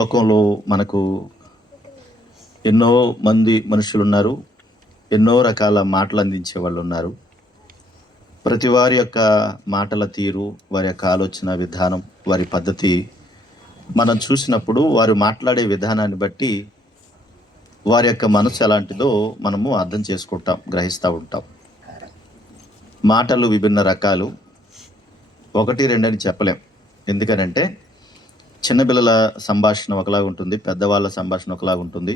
లోకంలో మనకు ఎన్నో మంది మనుషులు ఉన్నారు. ఎన్నో రకాల మాటలు అందించే వాళ్ళు ఉన్నారు. ప్రతి వారి యొక్క మాటల తీరు, వారి యొక్క ఆలోచన విధానం, వారి పద్ధతి మనం చూసినప్పుడు వారు మాట్లాడే విధానాన్ని బట్టి వారి యొక్క మనసు ఎలాంటిదో మనము అర్థం చేసుకుంటాం, గ్రహిస్తూ ఉంటాం. మాటలు విభిన్న రకాలు, 1, 2 అని చెప్పలేం. ఎందుకనంటే చిన్నపిల్లల సంభాషణ ఒకలాగా ఉంటుంది, పెద్దవాళ్ళ సంభాషణ ఒకలాగా ఉంటుంది.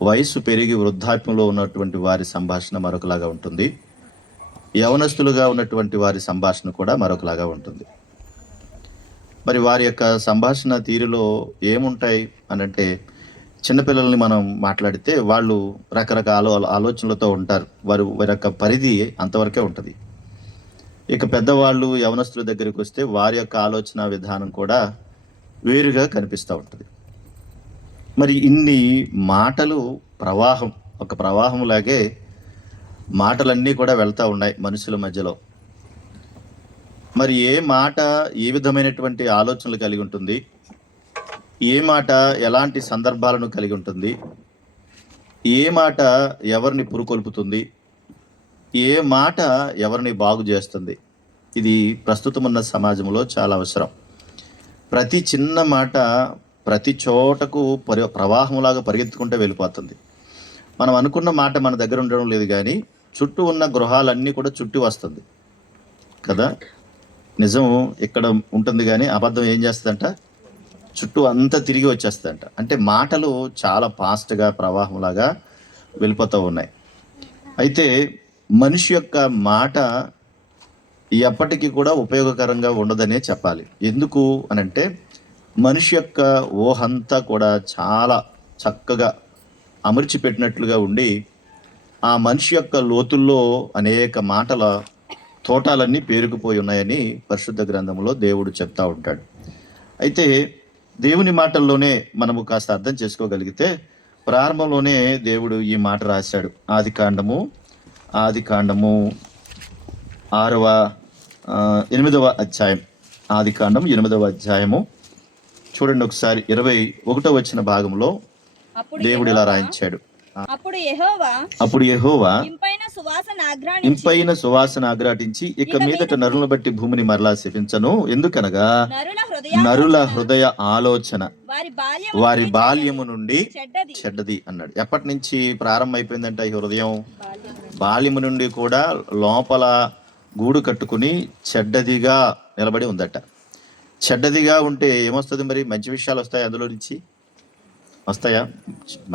వయసు పెరిగి వృద్ధాప్యంలో ఉన్నటువంటి వారి సంభాషణ మరొకలాగా ఉంటుంది. యవనస్తులుగా ఉన్నటువంటి వారి సంభాషణ కూడా మరొకలాగా ఉంటుంది. మరి వారి యొక్క సంభాషణ తీరులో ఏముంటాయి అనంటే, చిన్నపిల్లల్ని మనం మాట్లాడితే వాళ్ళు రకరకాల ఆలోచనలతో ఉంటారు. వారి యొక్క పరిధి అంతవరకే ఉంటుంది. ఇక పెద్దవాళ్ళు యవనస్తుల దగ్గరికి వస్తే వారి యొక్క ఆలోచన విధానం కూడా వేరుగా కనిపిస్తూ ఉంటుంది. మరి ఇన్ని మాటలు ప్రవాహం, ఒక ప్రవాహం లాగే మాటలన్నీ కూడా వెళ్తూ ఉన్నాయి మనుషుల మధ్యలో. మరి ఏ మాట ఏ విధమైనటువంటి ఆలోచనలు కలిగి ఉంటుంది, ఏ మాట ఎలాంటి సందర్భాలను కలిగి ఉంటుంది, ఏ మాట ఎవరిని పురుకొల్పుతుంది, ఏ మాట ఎవరిని బాగు చేస్తుంది, ఇది ప్రస్తుతం ఉన్న సమాజంలో చాలా అవసరం. ప్రతి చిన్న మాట ప్రతి చోటకు ప్రవాహంలాగా పరిగెత్తుకుంటే వెళ్ళిపోతుంది. మనం అనుకున్న మాట మన దగ్గర ఉండడం లేదు, కానీ చుట్టూ ఉన్న గృహాలన్నీ కూడా చుట్టి వస్తుంది కదా. నిజం ఇక్కడ ఉంటుంది, కానీ అబద్ధం ఏం చేస్తుందంట, చుట్టూ అంతా తిరిగి వచ్చేస్తుందంట. అంటే మాటలు చాలా ఫాస్ట్గా ప్రవాహంలాగా వెళ్ళిపోతూ ఉన్నాయి. అయితే మనిషి యొక్క మాట ఎప్పటికీ కూడా ఉపయోగకరంగా ఉండదనే చెప్పాలి. ఎందుకు అనంటే మనిషి యొక్క ఊహంతా కూడా చాలా చక్కగా అమర్చిపెట్టినట్లుగా ఉండి, ఆ మనిషి యొక్క లోతుల్లో అనేక మాటల తోటాలన్నీ పేరుకుపోయి ఉన్నాయని పరిశుద్ధ గ్రంథంలో దేవుడు చెప్తా ఉంటాడు. అయితే దేవుని మాటల్లోనే మనము కాస్త అర్థం చేసుకోగలిగితే, ప్రారంభంలోనే దేవుడు ఈ మాట రాశాడు. ఆది కాండము 8వ అధ్యాయం. ఆది కాండం 8వ అధ్యాయము చూడండి ఒకసారి. 21వ వచ్చిన భాగంలో దేవుడు ఇలా రాయించాడు. అప్పుడు యెహోవా ఇంపైన సువాసన ఆగ్రాటించి, ఇక మీదట నరులను బట్టి భూమిని మరలా శపించను, ఎందుకనగా నరుల హృదయ ఆలోచన వారి బాల్యము నుండి చెడ్డది అన్నాడు. ఎప్పటి నుంచి ప్రారంభం అయిపోయిందంట ఈ హృదయం? బాల్యము నుండి కూడా లోపల గూడు కట్టుకుని చెడ్డదిగా నిలబడి ఉందట. చెడ్డదిగా ఉంటే ఏమొస్తుంది? మరి మంచి విషయాలు వస్తాయి అందులో నుంచి? వస్తాయా?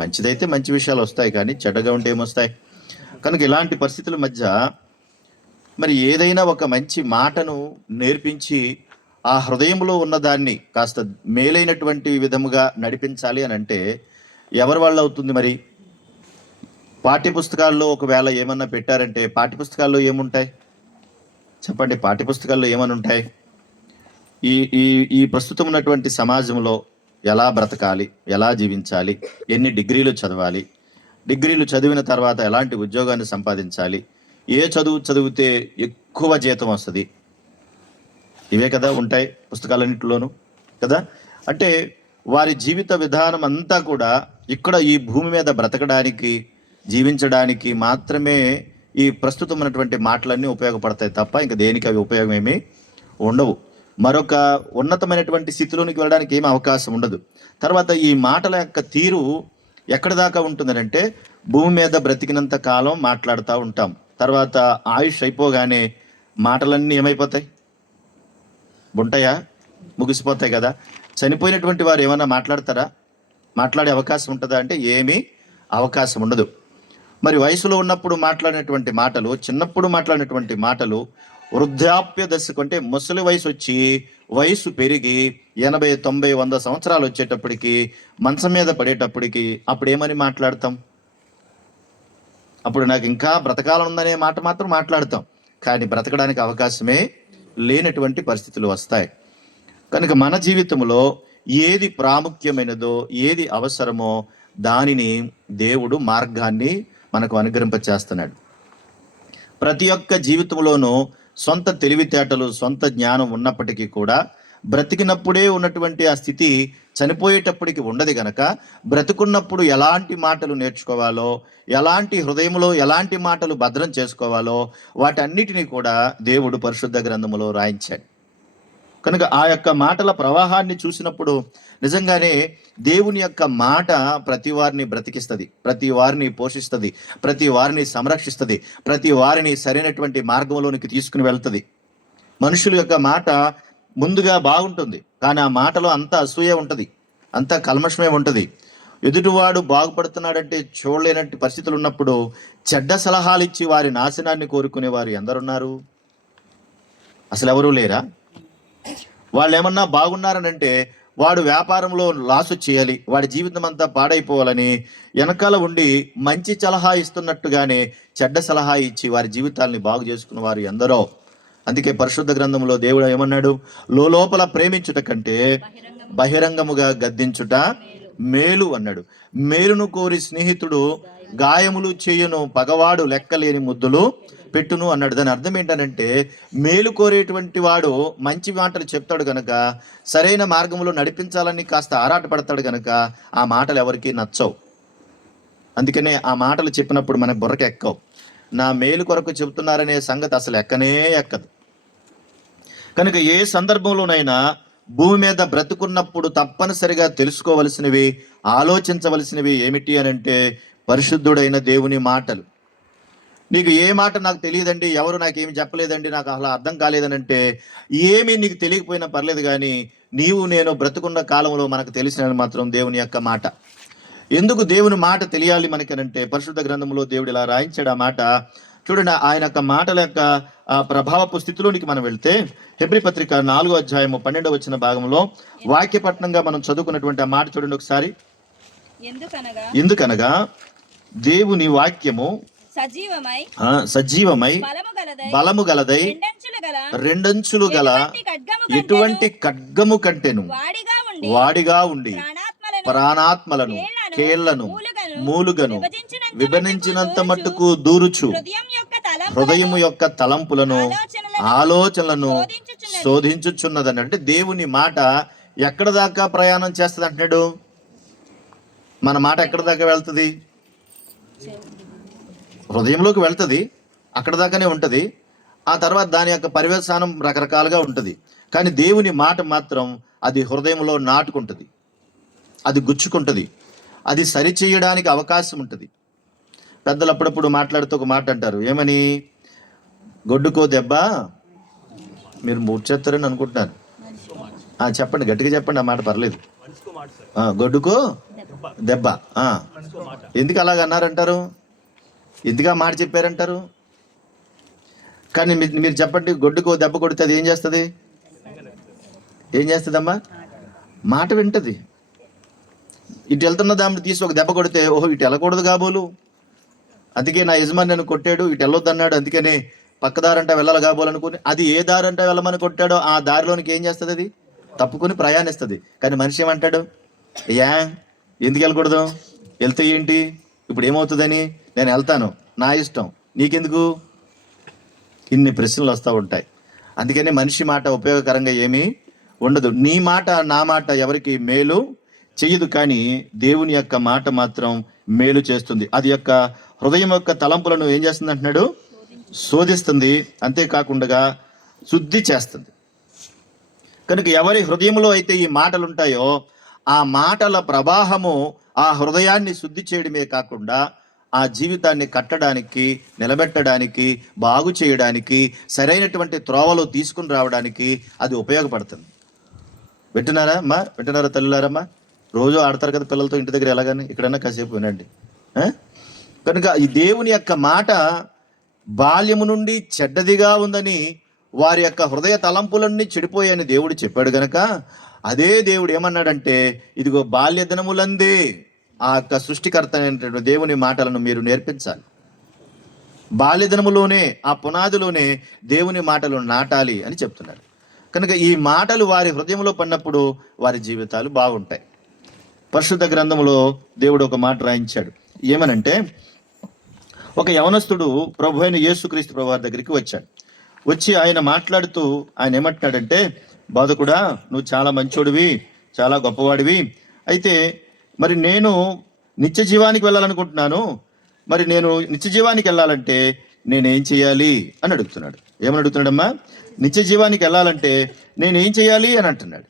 మంచిదైతే మంచి విషయాలు వస్తాయి, కానీ చెడ్డగా ఉంటే ఏమొస్తాయి? కనుక ఇలాంటి పరిస్థితుల మధ్య మరి ఏదైనా ఒక మంచి మాటను నేర్పించి ఆ హృదయంలో ఉన్నదాన్ని కాస్త మేలైనటువంటి విధముగా నడిపించాలి అని అంటే ఎవరి వల్ల అవుతుంది? మరి పాఠ్యపుస్తకాల్లో ఒకవేళ ఏమన్నా పెట్టారంటే పాఠ్యపుస్తకాల్లో ఏముంటాయి చెప్పండి? పాఠ్యపుస్తకాల్లో ఏమని ఉంటాయి? ఈ ఈ ఈ ప్రస్తుతం ఉన్నటువంటి సమాజంలో ఎలా బ్రతకాలి, ఎలా జీవించాలి, ఎన్ని డిగ్రీలు చదవాలి, డిగ్రీలు చదివిన తర్వాత ఎలాంటి ఉద్యోగాన్ని సంపాదించాలి, ఏ చదువు చదివితే ఎక్కువ జీతం వస్తుంది, ఇవే కదా ఉంటాయి పుస్తకాలన్నింటిలోనూ కదా. అంటే వారి జీవిత విధానం అంతా కూడా ఇక్కడ ఈ భూమి మీద బ్రతకడానికి, జీవించడానికి మాత్రమే ఈ ప్రస్తుతం ఉన్నటువంటి మాటలన్నీ ఉపయోగపడతాయి తప్ప ఇంకా దేనికి అవి ఉపయోగం ఏమీ ఉండవు. మరొక ఉన్నతమైనటువంటి స్థితిలోనికి వెళ్ళడానికి ఏమీ అవకాశం ఉండదు. తర్వాత ఈ మాటల యొక్క తీరు ఎక్కడి దాకా ఉంటుందనంటే, భూమి మీద బ్రతికినంత కాలం మాట్లాడుతూ ఉంటాం. తర్వాత ఆయుష్ అయిపోగానే మాటలన్నీ ఏమైపోతాయి? ఉంటాయా? ముగిసిపోతాయి కదా. చనిపోయినటువంటి వారు ఏమన్నా మాట్లాడతారా? మాట్లాడే అవకాశం ఉంటుందా అంటే ఏమీ అవకాశం ఉండదు. మరి వయసులో ఉన్నప్పుడు మాట్లాడినటువంటి మాటలు, చిన్నప్పుడు మాట్లాడినటువంటి మాటలు వృద్ధాప్య దశకు, అంటే ముసలి వయసు వచ్చి వయసు పెరిగి 80, 90, 100 సంవత్సరాలు వచ్చేటప్పటికి, మంచం మీద పడేటప్పటికి అప్పుడు ఏమని మాట్లాడతాం? అప్పుడు నాకు ఇంకా బ్రతకాలనుందనే మాట మాత్రం మాట్లాడతాం, కానీ బ్రతకడానికి అవకాశమే లేనటువంటి పరిస్థితులు వస్తాయి. కనుక మన జీవితంలో ఏది ప్రాముఖ్యమైనదో, ఏది అవసరమో దానిని దేవుడు మార్గాన్ని మనకు అనుగ్రహింపచేస్తున్నాడు. ప్రతి ఒక్క జీవితంలోనూ సొంత తెలివితేటలు, సొంత జ్ఞానం ఉన్నప్పటికీ కూడా బ్రతికినప్పుడే ఉన్నటువంటి ఆ స్థితి చనిపోయేటప్పటికి ఉండదు గనక బ్రతుకున్నప్పుడు ఎలాంటి మాటలు నేర్చుకోవాలో, ఎలాంటి హృదయంలో ఎలాంటి మాటలు భద్రం చేసుకోవాలో వాటన్నిటినీ కూడా దేవుడు పరిశుద్ధ గ్రంథములో రాయించాడు. కనుక ఆ యొక్క మాటల ప్రవాహాన్ని చూసినప్పుడు నిజంగానే దేవుని యొక్క మాట ప్రతి వారిని బ్రతికిస్తుంది, ప్రతి వారిని పోషిస్తుంది, ప్రతి వారిని సంరక్షిస్తుంది, ప్రతి వారిని సరైనటువంటి మార్గంలోనికి తీసుకుని వెళ్తుంది. మనుషుల యొక్క మాట ముందుగా బాగుంటుంది, కానీ ఆ మాటలో అంత అసూయ ఉంటుంది, అంత కల్మషమే ఉంటుంది. ఎదుటివాడు బాగుపడుతున్నాడంటే చూడలేనట్టి పరిస్థితులు ఉన్నప్పుడు చెడ్డ సలహాలు ఇచ్చి వారి నాశనాన్ని కోరుకునే వారు ఎందరున్నారు? అసలు ఎవరూ లేరా? వాళ్ళు ఏమన్నా బాగున్నారనంటే వాడు వ్యాపారంలో లాసు చేయాలి, వాడి జీవితం అంతా పాడైపోవాలని వెనకాల ఉండి మంచి సలహా ఇస్తున్నట్టుగానే చెడ్డ సలహా ఇచ్చి వారి జీవితాల్ని బాగు చేసుకున్న వారు ఎందరో. అందుకే పరిశుద్ధ గ్రంథంలో దేవుడు ఏమన్నాడు? లోపల ప్రేమించుట కంటే బహిరంగముగా గద్దించుట మేలు అన్నాడు. మేలును కోరి స్నేహితుడు గాయములు చేయును, పగవాడు లెక్కలేని ముద్దులు పెట్టును అన్నాడు. దాని అర్థం ఏంటనంటే మేలు కోరేటువంటి వాడు మంచి మాటలు చెప్తాడు గనక, సరైన మార్గంలో నడిపించాలని కాస్త ఆరాటపడతాడు గనక ఆ మాటలు ఎవరికి నచ్చవు. అందుకనే ఆ మాటలు చెప్పినప్పుడు మన బుర్రకి ఎక్కవు. నా మేలు కొరకు చెబుతున్నారనే సంగతి అసలు ఎక్కనే ఎక్కదు. కనుక ఏ సందర్భంలోనైనా భూమి మీద బ్రతుకున్నప్పుడు తప్పనిసరిగా తెలుసుకోవలసినవి, ఆలోచించవలసినవి ఏమిటి అనంటే పరిశుద్ధుడైన దేవుని మాటలు. నీకు ఏ మాట నాకు తెలియదండి, ఎవరు నాకేమి చెప్పలేదండి, నాకు అసలు అర్థం కాలేదనంటే ఏమీ నీకు తెలియకపోయినా పర్లేదు, కానీ నీవు నేను బ్రతుకున్న కాలంలో మనకు తెలిసిన మాత్రం దేవుని యొక్క మాట. ఎందుకు దేవుని మాట తెలియాలి మనకనంటే పరిశుద్ధ గ్రంథంలో దేవుడు ఇలా రాయించాడు. ఆ మాట చూడండి, ఆయన యొక్క మాటల యొక్క ప్రభావపు స్థితిలోనికి మనం వెళ్తే హెబ్రీ పత్రిక 4వ అధ్యాయము 12వ వచన భాగంలో వాక్యపట్నంగా మనం చదువుకున్నటువంటి ఆ మాట చూడండి ఒకసారి. ఎందుకనగా దేవుని వాక్యము సజీవమై బలము గలదై రెండంచులు గల ఎటువంటి ఖడ్గము కంటెను వాడిగా ఉండి ప్రాణాత్మలను కేళ్లను మూలుగను విభజించినంత మట్టుకు దూరుచు హృదయము యొక్క తలంపులను ఆలోచనలను శోధించుచున్నదని. అంటే దేవుని మాట ఎక్కడ దాకా ప్రయాణం చేస్తుంది అంటున్నాడు? మన మాట ఎక్కడ దాకా వెళ్తుంది? హృదయంలోకి వెళ్తుంది, అక్కడ దాకానే ఉంటుంది. ఆ తర్వాత దాని యొక్క పర్యవసానం రకరకాలుగా ఉంటుంది. కానీ దేవుని మాట మాత్రం అది హృదయంలో నాటుకుంటుంది, అది గుచ్చుకుంటుంది, అది సరిచేయడానికి అవకాశం ఉంటుంది. పెద్దలు అప్పుడప్పుడు మాట్లాడుతూ ఒక మాట అంటారు, ఏమని? గొడ్డుకో దెబ్బ. మీరు మూర్చేస్తారని అనుకుంటున్నాను. చెప్పండి, గట్టిగా చెప్పండి, ఆ మాట పర్లేదు. గొడ్డుకో దెబ్బ. ఎందుకు అలాగ అన్నారంటారు? ఎందుకు ఆ మాట చెప్పారంటారు? కానీ మీరు చెప్పండి, గొడ్డుకో దెబ్బ కొడితే అది ఏం చేస్తుంది? ఏం చేస్తుందమ్మా? మాట వింటది. ఇటు వెళ్తున్న దాన్ని తీసి ఒక దెబ్బ కొడితే, ఓహో ఇటు వెళ్ళకూడదు కాబోలు, అందుకే నా యజమాని నన్ను కొట్టాడు, ఇటు వెళ్ళొద్దన్నాడు, అందుకనే పక్కదారంట వెళ్ళాలి కాబోలనుకుని అది ఏ దారంట వెళ్ళమని కొట్టాడో ఆ దారిలోనికి ఏం చేస్తుంది? అది తప్పుకుని ప్రయాణిస్తుంది. కానీ మనిషి ఏమంటాడు? ఎందుకు వెళ్ళకూడదు? వెళ్తే ఏంటి, ఇప్పుడు ఏమవుతుందని? నేను వెళ్తాను, నా ఇష్టం, నీకెందుకు? ఇన్ని ప్రశ్నలు వస్తూ ఉంటాయి. అందుకని మనిషి మాట ఉపయోగకరంగా ఏమీ ఉండదు. నీ మాట నా మాట ఎవరికి మేలు చెయ్యదు, కానీ దేవుని యొక్క మాట మాత్రం మేలు చేస్తుంది. అది యొక్క హృదయం యొక్క తలంపులను ఏం చేస్తుంది అంటున్నాడు? శోధిస్తుంది, అంతేకాకుండా శుద్ధి చేస్తుంది. కనుక ఎవరి హృదయంలో అయితే ఈ మాటలు ఉంటాయో ఆ మాటల ప్రవాహము ఆ హృదయాన్ని శుద్ధి చేయడమే కాకుండా ఆ జీవితాన్ని కట్టడానికి, నిలబెట్టడానికి, బాగు చేయడానికి, సరైనటువంటి త్రోవలో తీసుకుని రావడానికి అది ఉపయోగపడుతుంది. వింటున్నారా అమ్మా? వింటున్నారా తల్లులారమ్మా? రోజు ఆడతారు కదా పిల్లలతో ఇంటి దగ్గర, ఎలాగని ఇక్కడన్నా కాసేపు వినండి. కనుక ఈ దేవుని యొక్క మాట బాల్యము నుండి చెడ్డదిగా ఉందని, వారి యొక్క హృదయ తలంపులన్నీ చెడిపోయాయని దేవుడు చెప్పాడు గనక అదే దేవుడు ఏమన్నాడంటే, ఇదిగో బాల్య దినములందే ఆ యొక్క సృష్టికర్త అయినటువంటి దేవుని మాటలను మీరు నేర్పించాలి. బాల్య దినములోనే, ఆ పునాదిలోనే దేవుని మాటలు నాటాలి అని చెప్తున్నాడు. కనుక ఈ మాటలు వారి హృదయంలో పడినప్పుడు వారి జీవితాలు బాగుంటాయి. పరిశుద్ధ గ్రంథంలో దేవుడు ఒక మాట రాయించాడు. ఏమనంటే, ఒక యవనస్తుడు ప్రభు అయిన యేసుక్రీస్తు ప్రభు వారి దగ్గరికి వచ్చాడు. వచ్చి ఆయన మాట్లాడుతూ ఆయన ఏమంటున్నాడంటే, బోధకుడా, నువ్వు చాలా మంచోడివి, చాలా గొప్పవాడివి. అయితే మరి నేను నిత్య జీవానికి వెళ్ళాలనుకుంటున్నాను. మరి నేను నిత్య జీవానికి వెళ్ళాలంటే నేనేం చేయాలి అని అడుగుతున్నాడు. ఏమని అడుగుతున్నాడమ్మా? నిత్య జీవానికి వెళ్ళాలంటే నేనేం చేయాలి అని అంటున్నాడు.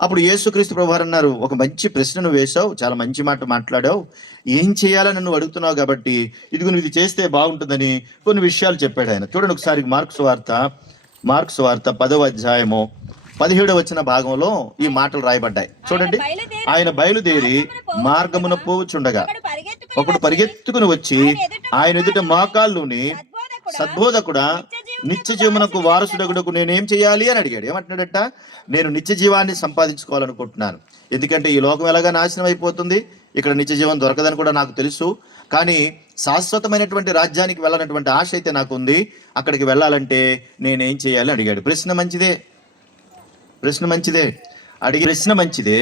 అప్పుడు యేసుక్రీస్తు ప్రభువారు అన్నారు, ఒక మంచి ప్రశ్నను వేశావు, చాలా మంచి మాట మాట్లాడావు. ఏం చేయాలని నువ్వు అడుగుతున్నావు కాబట్టి ఇదిగో నువ్వు ఇది చేస్తే బాగుంటుందని కొన్ని విషయాలు చెప్పాడు ఆయన. చూడండి ఒకసారి మార్క్స్ వార్త 10వ అధ్యాయము 17వ వచన భాగంలో ఈ మాటలు రాయబడ్డాయి. చూడండి. ఆయన బయలుదేరి మార్గమున పోవుచుండగా ఒకడు పరిగెత్తుకుని వచ్చి ఆయన ఎదుట మోకాళ్ళుని, సద్బోధకుడా, నిత్య జీవనకు వారసుడగుడకు నేనేం చేయాలి అని అడిగాడు. ఏమంటున్నాడట? నేను నిత్య జీవాన్ని సంపాదించుకోవాలనుకుంటున్నాను. ఎందుకంటే ఈ లోకం ఎలాగా నాశనం అయిపోతుంది, ఇక్కడ నిత్య జీవం దొరకదని కూడా నాకు తెలుసు. కానీ శాశ్వతమైనటువంటి రాజ్యానికి వెళ్ళాలన్నటువంటి ఆశ అయితే నాకు ఉంది. అక్కడికి వెళ్ళాలంటే నేనేం చేయాలి అడిగాడు. ప్రశ్న మంచిదే, అడిగిన ప్రశ్న మంచిదే,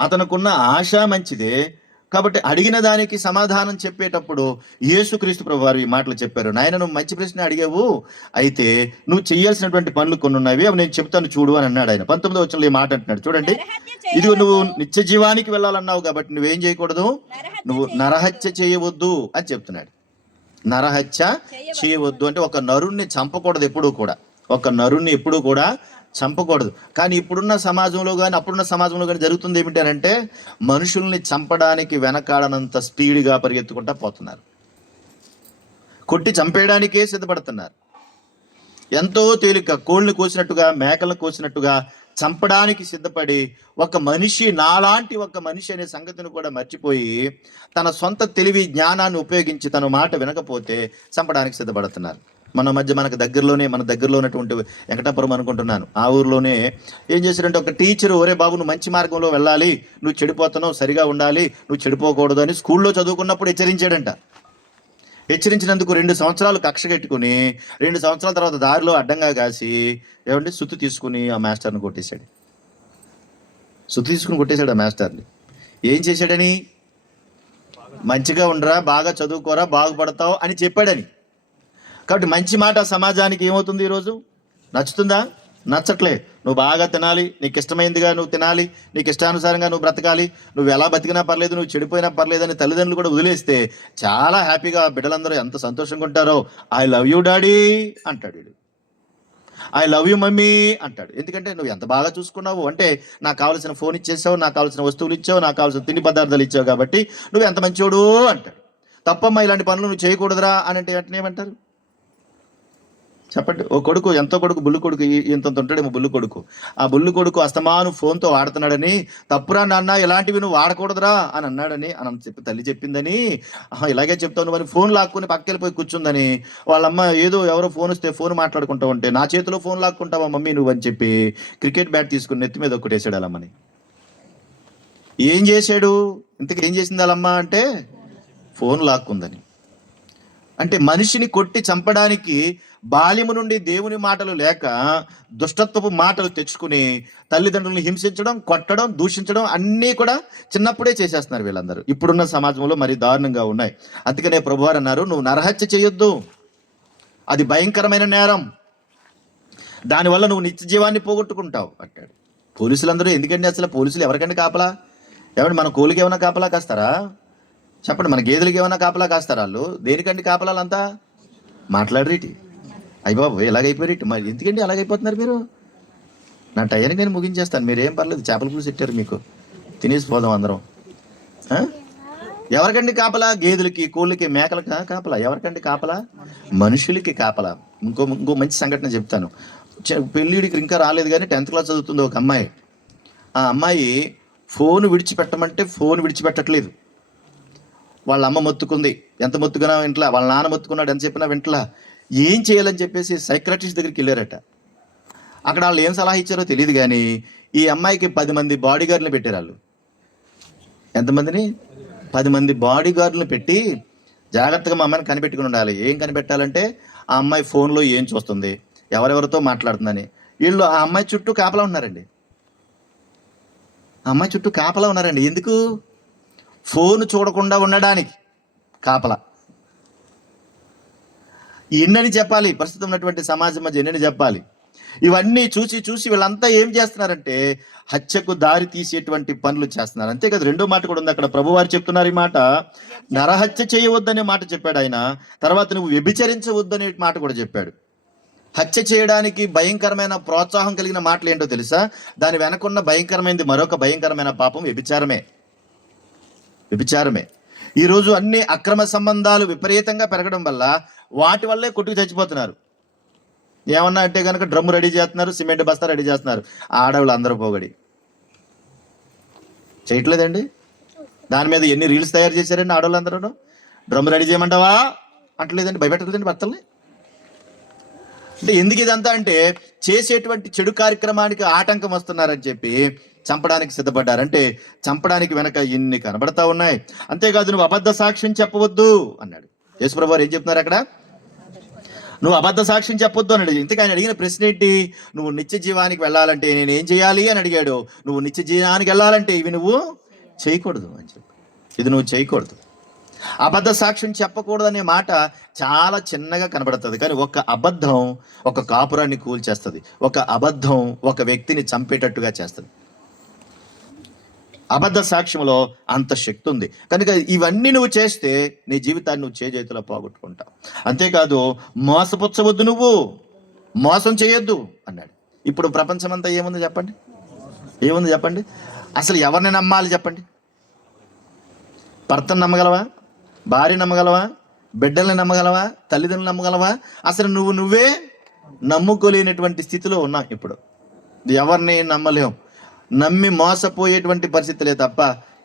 అతనుకున్న ఆశ మంచిదే. కాబట్టి అడిగిన దానికి సమాధానం చెప్పేటప్పుడు యేసుక్రీస్తు ప్రభువారు ఈ మాటలు చెప్పారు. నాయన, నువ్వు మంచి ప్రశ్న అడిగావు, అయితే నువ్వు చేయాల్సినటువంటి పనులు కొన్ని ఉన్నవి, అవి నేను చెప్తాను చూడు అని అన్నాడు ఆయన. 19వ వచనంలో ఈ మాట అంటున్నాడు. చూడండి. ఇదిగో నువ్వు నిత్య జీవానికి వెళ్ళాలన్నావు కాబట్టి నువ్వేం చేయకూడదు? నువ్వు నరహత్య చేయవద్దు అని చెప్తున్నాడు. నరహత్య చేయవద్దు అంటే ఒక నరుణ్ణి చంపకూడదు. ఎప్పుడూ కూడా చంపకూడదు. కానీ ఇప్పుడున్న సమాజంలో కానీ అప్పుడున్న సమాజంలో కానీ జరుగుతుంది ఏమిటంటే మనుషుల్ని చంపడానికి వెనకాడనంత స్పీడ్గా పరిగెత్తుకుంటా పోతున్నారు. కొట్టి చంపేయడానికే సిద్ధపడుతున్నారు. ఎంతో తేలిక కోళ్ళని కోసినట్టుగా, మేకలను కోసినట్టుగా చంపడానికి సిద్ధపడి ఒక మనిషి, నాలాంటి ఒక మనిషి అనే సంగతిని కూడా మర్చిపోయి తన సొంత తెలివి జ్ఞానాన్ని ఉపయోగించి తన మాట వినకపోతే చంపడానికి సిద్ధపడుతున్నారు. మన దగ్గరలో ఉన్నటువంటి వెంకటాపురం అనుకుంటున్నాను, ఆ ఊర్లోనే ఏం చేశారంటే ఒక టీచర్, ఒరే బాబు నువ్వు మంచి మార్గంలో వెళ్ళాలి, నువ్వు చెడిపోతున్నావు, సరిగా ఉండాలి, నువ్వు చెడిపోకూడదు అని స్కూల్లో చదువుకున్నప్పుడు హెచ్చరించాడంట. హెచ్చరించినందుకు 2 సంవత్సరాలు కక్ష కట్టుకుని 2 సంవత్సరాల తర్వాత దారిలో అడ్డంగా కాసి సుత్తి తీసుకుని ఆ మాస్టర్ని కొట్టేశాడు. ఆ మాస్టర్ని. ఏం చేశాడని? మంచిగా ఉండరా, బాగా చదువుకోరా, బాగుపడతావు అని చెప్పాడని. కాబట్టి మంచి మాట సమాజానికి ఏమవుతుంది? ఈరోజు నచ్చుతుందా? నచ్చట్లే. నువ్వు బాగా తినాలి, నీకు ఇష్టమైందిగా నువ్వు తినాలి, నీకు ఇష్టానుసారంగా నువ్వు బ్రతకాలి, నువ్వు ఎలా బతికినా పర్లేదు, నువ్వు చెడిపోయినా పర్లేదు అని తల్లిదండ్రులు కూడా వదిలేస్తే చాలా హ్యాపీగా బిడ్డలందరూ ఎంత సంతోషంగా ఉంటారో. ఐ లవ్ యూ డాడీ అంటాడు, ఐ లవ్ యూ మమ్మీ అంటాడు. ఎందుకంటే నువ్వు ఎంత బాగా చూసుకున్నావు అంటే, నాకు కావాల్సిన ఫోన్ ఇచ్చేసావు, నాకు కావాల్సిన వస్తువులు ఇచ్చావు, నాకు కావాల్సిన తిండి పదార్థాలు ఇచ్చావు కాబట్టి నువ్వు ఎంత మంచోడు అంటాడు. తప్పమ్మా ఇలాంటి పనులు నువ్వు చేయకూడదురా అని అంటే వెంటనే ఏమంటారు? చెప్పండి. ఓ కొడుకు, ఎంతో కొడుకు, బుల్లు కొడుకు, ఇంత ఉంటాడేమో బుల్లు కొడుకు. ఆ బుల్లు కొడుకు అస్తమాను ఫోన్తో వాడుతున్నాడని, తప్పురా నాన్న ఇలాంటివి నువ్వు వాడకూడదురా అని అన్నాడని తల్లి చెప్పిందని, ఇలాగే చెప్తావు నువ్వు అని ఫోన్ లాక్కుని పక్కకెళ్ళిపోయి కూర్చుందని వాళ్ళమ్మ ఎవరో ఫోన్ వస్తే ఫోన్ మాట్లాడుకుంటావు అంటే, నా చేతిలో ఫోన్ లాక్కుంటావా మమ్మీ నువ్వు అని చెప్పి క్రికెట్ బ్యాట్ తీసుకుని నెత్తి మీద ఒక్కటేసాడు వాళ్ళమ్మని. ఏం చేశాడు? ఇంతకీ ఏం చేసింది వాళ్ళమ్మ అంటే ఫోన్ లాక్కుందని. అంటే మనిషిని కొట్టి చంపడానికి బాల్యము నుండి దేవుని మాటలు లేక దుష్టత్వపు మాటలు తెచ్చుకుని తల్లిదండ్రులను హింసించడం, కొట్టడం, దూషించడం అన్నీ కూడా చిన్నప్పుడే చేసేస్తున్నారు వీళ్ళందరూ. ఇప్పుడున్న సమాజంలో మరి దారుణంగా ఉన్నాయి. అందుకనే ప్రభువారు అన్నారు, నువ్వు నరహత్య చేయొద్దు, అది భయంకరమైన నేరం, దానివల్ల నువ్వు నిత్య జీవాన్ని పోగొట్టుకుంటావు అంటాడు. పోలీసులందరూ ఎందుకండి అసలు? పోలీసులు ఎవరికండి కాపలా? ఏమంటే మన కోళ్ళకి ఏమైనా కాపలా కాస్తారా? చెప్పండి. మన గేదెలకి ఏమైనా కాపలా కాస్తారా? వాళ్ళు దేనికండి కాపలాలంతా? మాట్లాడరేటి? అయ్యబాబు ఎలాగైపోయారేటి? మరి ఎందుకండి అలాగైపోతున్నారు మీరు? నా టైంకి నేను ముగించేస్తాను, మీరేం పర్లేదు. చేపల పులుసు పెట్టారు, మీకు తినేసి పోదాం అందరం. ఎవరికండి కాపలా? గేదెలకి, కోళ్ళకి, మేకలకి కాపలా. ఎవరికండి కాపలా? మనుషులకి కాపలా. ఇంకో మంచి సంఘటన చెప్తాను. పెళ్ళిడికి ఇంకా రాలేదు కానీ 10th క్లాస్ చదువుతుంది ఒక అమ్మాయి. ఆ అమ్మాయి ఫోన్ విడిచిపెట్టమంటే ఫోన్ విడిచిపెట్టట్లేదు. వాళ్ళ అమ్మ మొత్తుకుంది, ఎంత మొత్తుకున్నా వింటలా. వాళ్ళ నాన్న మొత్తుకున్నాడు, ఎంత చెప్పినా వింటలా. ఏం చేయాలని చెప్పేసి సైక్రటిస్ట్ దగ్గరికి వెళ్ళారట. అక్కడ వాళ్ళు ఏం సలహా ఇచ్చారో తెలియదు కానీ ఈ అమ్మాయికి 10 మంది బాడీ గార్డులు పెట్టారు. వాళ్ళు ఎంతమందిని? 10 మంది బాడీ గార్డులను పెట్టి జాగ్రత్తగా మా అమ్మాయిని కనిపెట్టుకుని ఉండాలి. ఏం కనిపెట్టాలంటే ఆ అమ్మాయి ఫోన్లో ఏం చూస్తుంది, ఎవరెవరితో మాట్లాడుతుందని. వీళ్ళు ఆ అమ్మాయి చుట్టూ కాపలా ఉన్నారండి. ఎందుకు? ఫోన్ చూడకుండా ఉండడానికి కాపలా. ఎన్నని చెప్పాలి? ప్రస్తుతం ఉన్నటువంటి సమాజం మధ్య ఎన్నని చెప్పాలి? ఇవన్నీ చూసి చూసి వీళ్ళంతా ఏం చేస్తున్నారంటే హత్యకు దారి తీసేటువంటి పనులు చేస్తున్నారు. అంతే కదా, రెండో మాట కూడా ఉంది అక్కడ. ప్రభువారు చెప్తున్నారు ఈ మాట, నరహత్య చేయవద్దనే మాట చెప్పాడు ఆయన. తర్వాత నువ్వు వ్యభిచరించవద్దనే మాట కూడా చెప్పాడు. హత్య చేయడానికి భయంకరమైన ప్రోత్సాహం కలిగిన మాటలు ఏంటో తెలుసా? దాని వెనకున్న భయంకరమైనది మరొక భయంకరమైన పాపం వ్యభిచారమే. వ్యభిచారమే. ఈరోజు అన్ని అక్రమ సంబంధాలు విపరీతంగా పెరగడం వల్ల వాటి వల్లే కొట్టుకు చచ్చిపోతున్నారు. ఏమన్నా అంటే కనుక డ్రమ్ము రెడీ చేస్తున్నారు, సిమెంట్ బస్తా రెడీ చేస్తున్నారు, ఆడవాళ్ళు అందరూ పోగడి చేయట్లేదండి. దాని మీద ఎన్ని రీల్స్ తయారు చేశారండి ఆడవాళ్ళు అందరూ. డ్రమ్ము రెడీ చేయమంటావా అంటలేదండి, భయపెట్టలేదండి భర్తల్ని. అంటే ఎందుకు ఇదంతా అంటే చేసేటువంటి చెడు కార్యక్రమానికి ఆటంకం వస్తున్నారని చెప్పి చంపడానికి సిద్ధపడ్డారంటే చంపడానికి వెనక ఇన్ని కనబడతా ఉన్నాయి. అంతేకాదు నువ్వు అబద్ధ సాక్ష్యం చెప్పవద్దు అన్నాడు. యేసుప్రభువు వారు ఏం చెప్తున్నారు అక్కడ? నువ్వు అబద్ధ సాక్ష్యం చెప్పొద్దు అన్నాడు. ఇంతకు ఆయన అడిగిన ప్రశ్న ఏంటి? నువ్వు నిత్య జీవానికి వెళ్ళాలంటే నేను ఏం చేయాలి అని అడిగాడు. నువ్వు నిత్య జీవానికి వెళ్ళాలంటే ఇవి నువ్వు చేయకూడదు అని చెప్పి, ఇది నువ్వు చేయకూడదు. అబద్ధ సాక్ష్యం చెప్పకూడదు అనే మాట చాలా చిన్నగా కనబడుతుంది, కానీ ఒక అబద్ధం ఒక కాపురాన్ని కూల్చేస్తుంది. ఒక అబద్ధం ఒక వ్యక్తిని చంపేటట్టుగా చేస్తుంది. అబద్ధ సాక్ష్యంలో అంత శక్తి ఉంది. కనుక ఇవన్నీ నువ్వు చేస్తే నీ జీవితాన్ని నువ్వు చేజేతిలో పోగొట్టుకుంటావు. అంతేకాదు మోసపుచ్చవద్దు, నువ్వు మోసం చేయొద్దు అన్నాడు. ఇప్పుడు ప్రపంచం అంతా ఏముంది చెప్పండి? ఏముంది చెప్పండి? అసలు ఎవరిని నమ్మాలి చెప్పండి? భర్తను నమ్మగలవా? భార్య నమ్మగలవా? బిడ్డల్ని నమ్మగలవా? తల్లిదండ్రులు నమ్మగలవా? అసలు నువ్వే నమ్ముకోలేనటువంటి స్థితిలో ఉన్నావు ఇప్పుడు. ఎవరిని నమ్మలేం. నమ్మి మోసపోయేటువంటి పరిస్థితులే తప్ప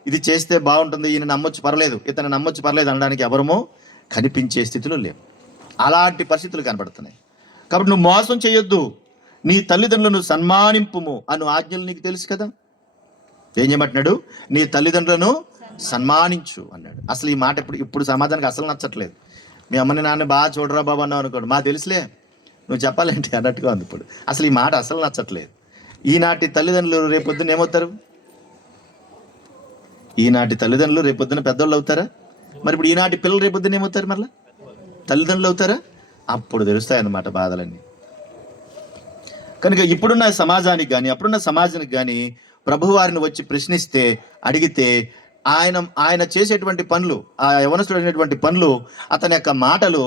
ఇది చేస్తే బాగుంటుంది, ఈయన నమ్మొచ్చు పర్లేదు, ఇతను నమ్మొచ్చు పర్లేదు అనడానికి ఎవరమో కనిపించే స్థితిలో లేవు. అలాంటి పరిస్థితులు కనబడుతున్నాయి. కాబట్టి నువ్వు మోసం చేయొద్దు, నీ తల్లిదండ్రులను సన్మానింపుము అను ఆజ్ఞలు నీకు తెలుసు కదా. ఏం చేయమంటున్నాడు? నీ తల్లిదండ్రులను సన్మానించు అన్నాడు. అసలు ఈ మాట ఇప్పుడు సమాజానికి అసలు నచ్చట్లేదు. మీ అమ్మని నాన్న బాగా చూడరా బాబు అన్నావు అనుకోండి, మా తెలుసులే నువ్వు చెప్పాలేంటి అన్నట్టుగా ఉంది ఇప్పుడు. అసలు ఈ మాట అసలు నచ్చట్లేదు. ఈనాటి తల్లిదండ్రులు రేపొద్దున ఏమవుతారు? ఈనాటి తల్లిదండ్రులు రేపొద్దున పెద్దోళ్ళు అవుతారా? మరి ఇప్పుడు ఈనాటి పిల్లలు రేపొద్దున ఏమవుతారు? మరలా తల్లిదండ్రులు అవుతారా? అప్పుడు తెలుస్తాయి అన్నమాట బాధలన్నీ. కనుక ఇప్పుడున్న సమాజానికి కానీ అప్పుడున్న సమాజానికి కానీ ప్రభువారిని వచ్చి ప్రశ్నిస్తే, అడిగితే ఆయన చేసేటువంటి పనులు, ఆ యవనస్తుడు అయినటువంటి పనులు, అతని యొక్క మాటలు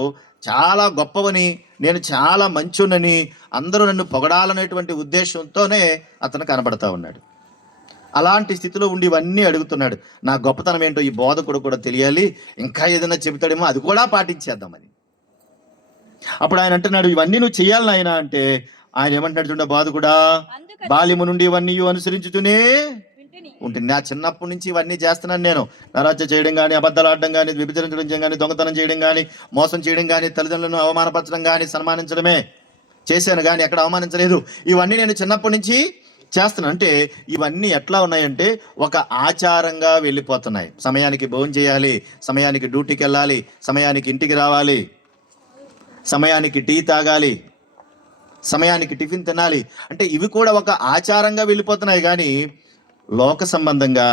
చాలా గొప్పవని, నేను చాలా మంచునని, అందరూ నన్ను పొగడాలనేటువంటి ఉద్దేశంతోనే అతను కనబడతా ఉన్నాడు. అలాంటి స్థితిలో ఉండి ఇవన్నీ అడుగుతున్నాడు. నా గొప్పతనం ఏంటో ఈ బోధకుడు కూడా తెలియాలి, ఇంకా ఏదైనా చెబుతాడేమో అది కూడా పాటించేద్దామని. అప్పుడు ఆయన అంటున్నాడు, ఇవన్నీ నువ్వు చేయాలి నాయన అంటే ఆయన ఏమంటాడు చూడ, బోధకుడా బాల్యము నుండి ఇవన్నీ అనుసరించుతూనే ఉంటుంది. నా చిన్నప్పటి నుంచి ఇవన్నీ చేస్తున్నాను నేను. నరహత్య చేయడం కానీ, అబద్ధాలు ఆడడం కానీ, వ్యభిచరించడం కానీ, దొంగతనం చేయడం కానీ, మోసం చేయడం కానీ, తల్లిదండ్రులను అవమానపరచడం కానీ, సన్మానించడమే చేశాను కానీ ఎక్కడ అవమానించలేదు. ఇవన్నీ నేను చిన్నప్పటి నుంచి చేస్తున్నాను. అంటే ఇవన్నీ ఎట్లా ఉన్నాయంటే ఒక ఆచారంగా వెళ్ళిపోతున్నాయి. సమయానికి భోజనం చేయాలి, సమయానికి డ్యూటీకి వెళ్ళాలి, సమయానికి ఇంటికి రావాలి, సమయానికి టీ తాగాలి, సమయానికి టిఫిన్ తినాలి. అంటే ఇవి కూడా ఒక ఆచారంగా వెళ్ళిపోతున్నాయి, కానీ లోక సంబంధంగా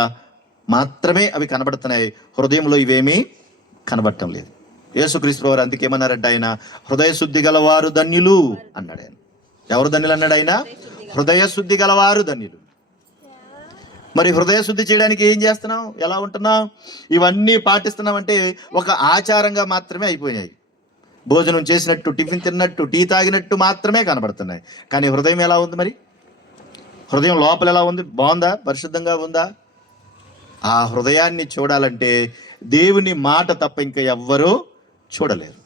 మాత్రమే అవి కనబడుతున్నాయి. హృదయంలో ఇవేమీ కనబడటం లేదు. యేసుక్రీస్తు వారు అందుకే ఏమన్నారంటే ఆయన, హృదయ శుద్ధి గలవారు ధన్యులు అన్నాడు. ఆయన ఎవరు ధన్యులు అన్నాడు? ఆయన హృదయ శుద్ధి గలవారు ధన్యులు. మరి హృదయ శుద్ధి చేయడానికి ఏం చేస్తున్నావు? ఎలా ఉంటున్నావు? ఇవన్నీ పాటిస్తున్నామంటే ఒక ఆచారంగా మాత్రమే అయిపోయాయి. భోజనం చేసినట్టు, టిఫిన్ తిన్నట్టు, టీ తాగినట్టు మాత్రమే కనబడుతున్నాయి. కానీ హృదయం ఎలా ఉంది? మరి హృదయం లోపల ఎలా ఉంది? బాగుందా? పరిశుద్ధంగా ఉందా? ఆ హృదయాన్ని చూడాలంటే దేవుని మాట తప్ప ఇంకా ఎవ్వరూ చూడలేరు,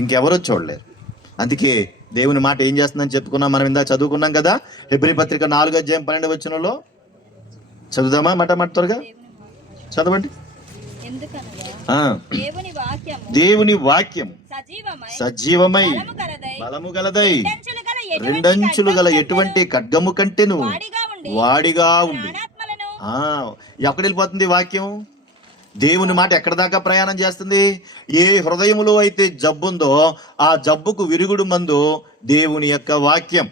ఇంకెవరూ చూడలేరు. అందుకే దేవుని మాట ఏం చేస్తుందని చెప్పుకున్నాం, మనం ఇందా చదువుకున్నాం కదా. హెబ్రీ పత్రిక 4:12 చదువుదామా? మాట త్వరగా చదవండి. దేవుని వాక్యం సజీవమై బలము గలదై రెండంచులు గల ఎటువంటి ఖడ్గము కంటెను వాడిగా ఉంది. ఎక్కడ వెళ్ళిపోతుంది వాక్యం? దేవుని మాట ఎక్కడ దాకా ప్రయాణం చేస్తుంది? ఏ హృదయములో అయితే జబ్బుందో ఆ జబ్బుకు విరుగుడు మందు దేవుని యొక్క వాక్యం.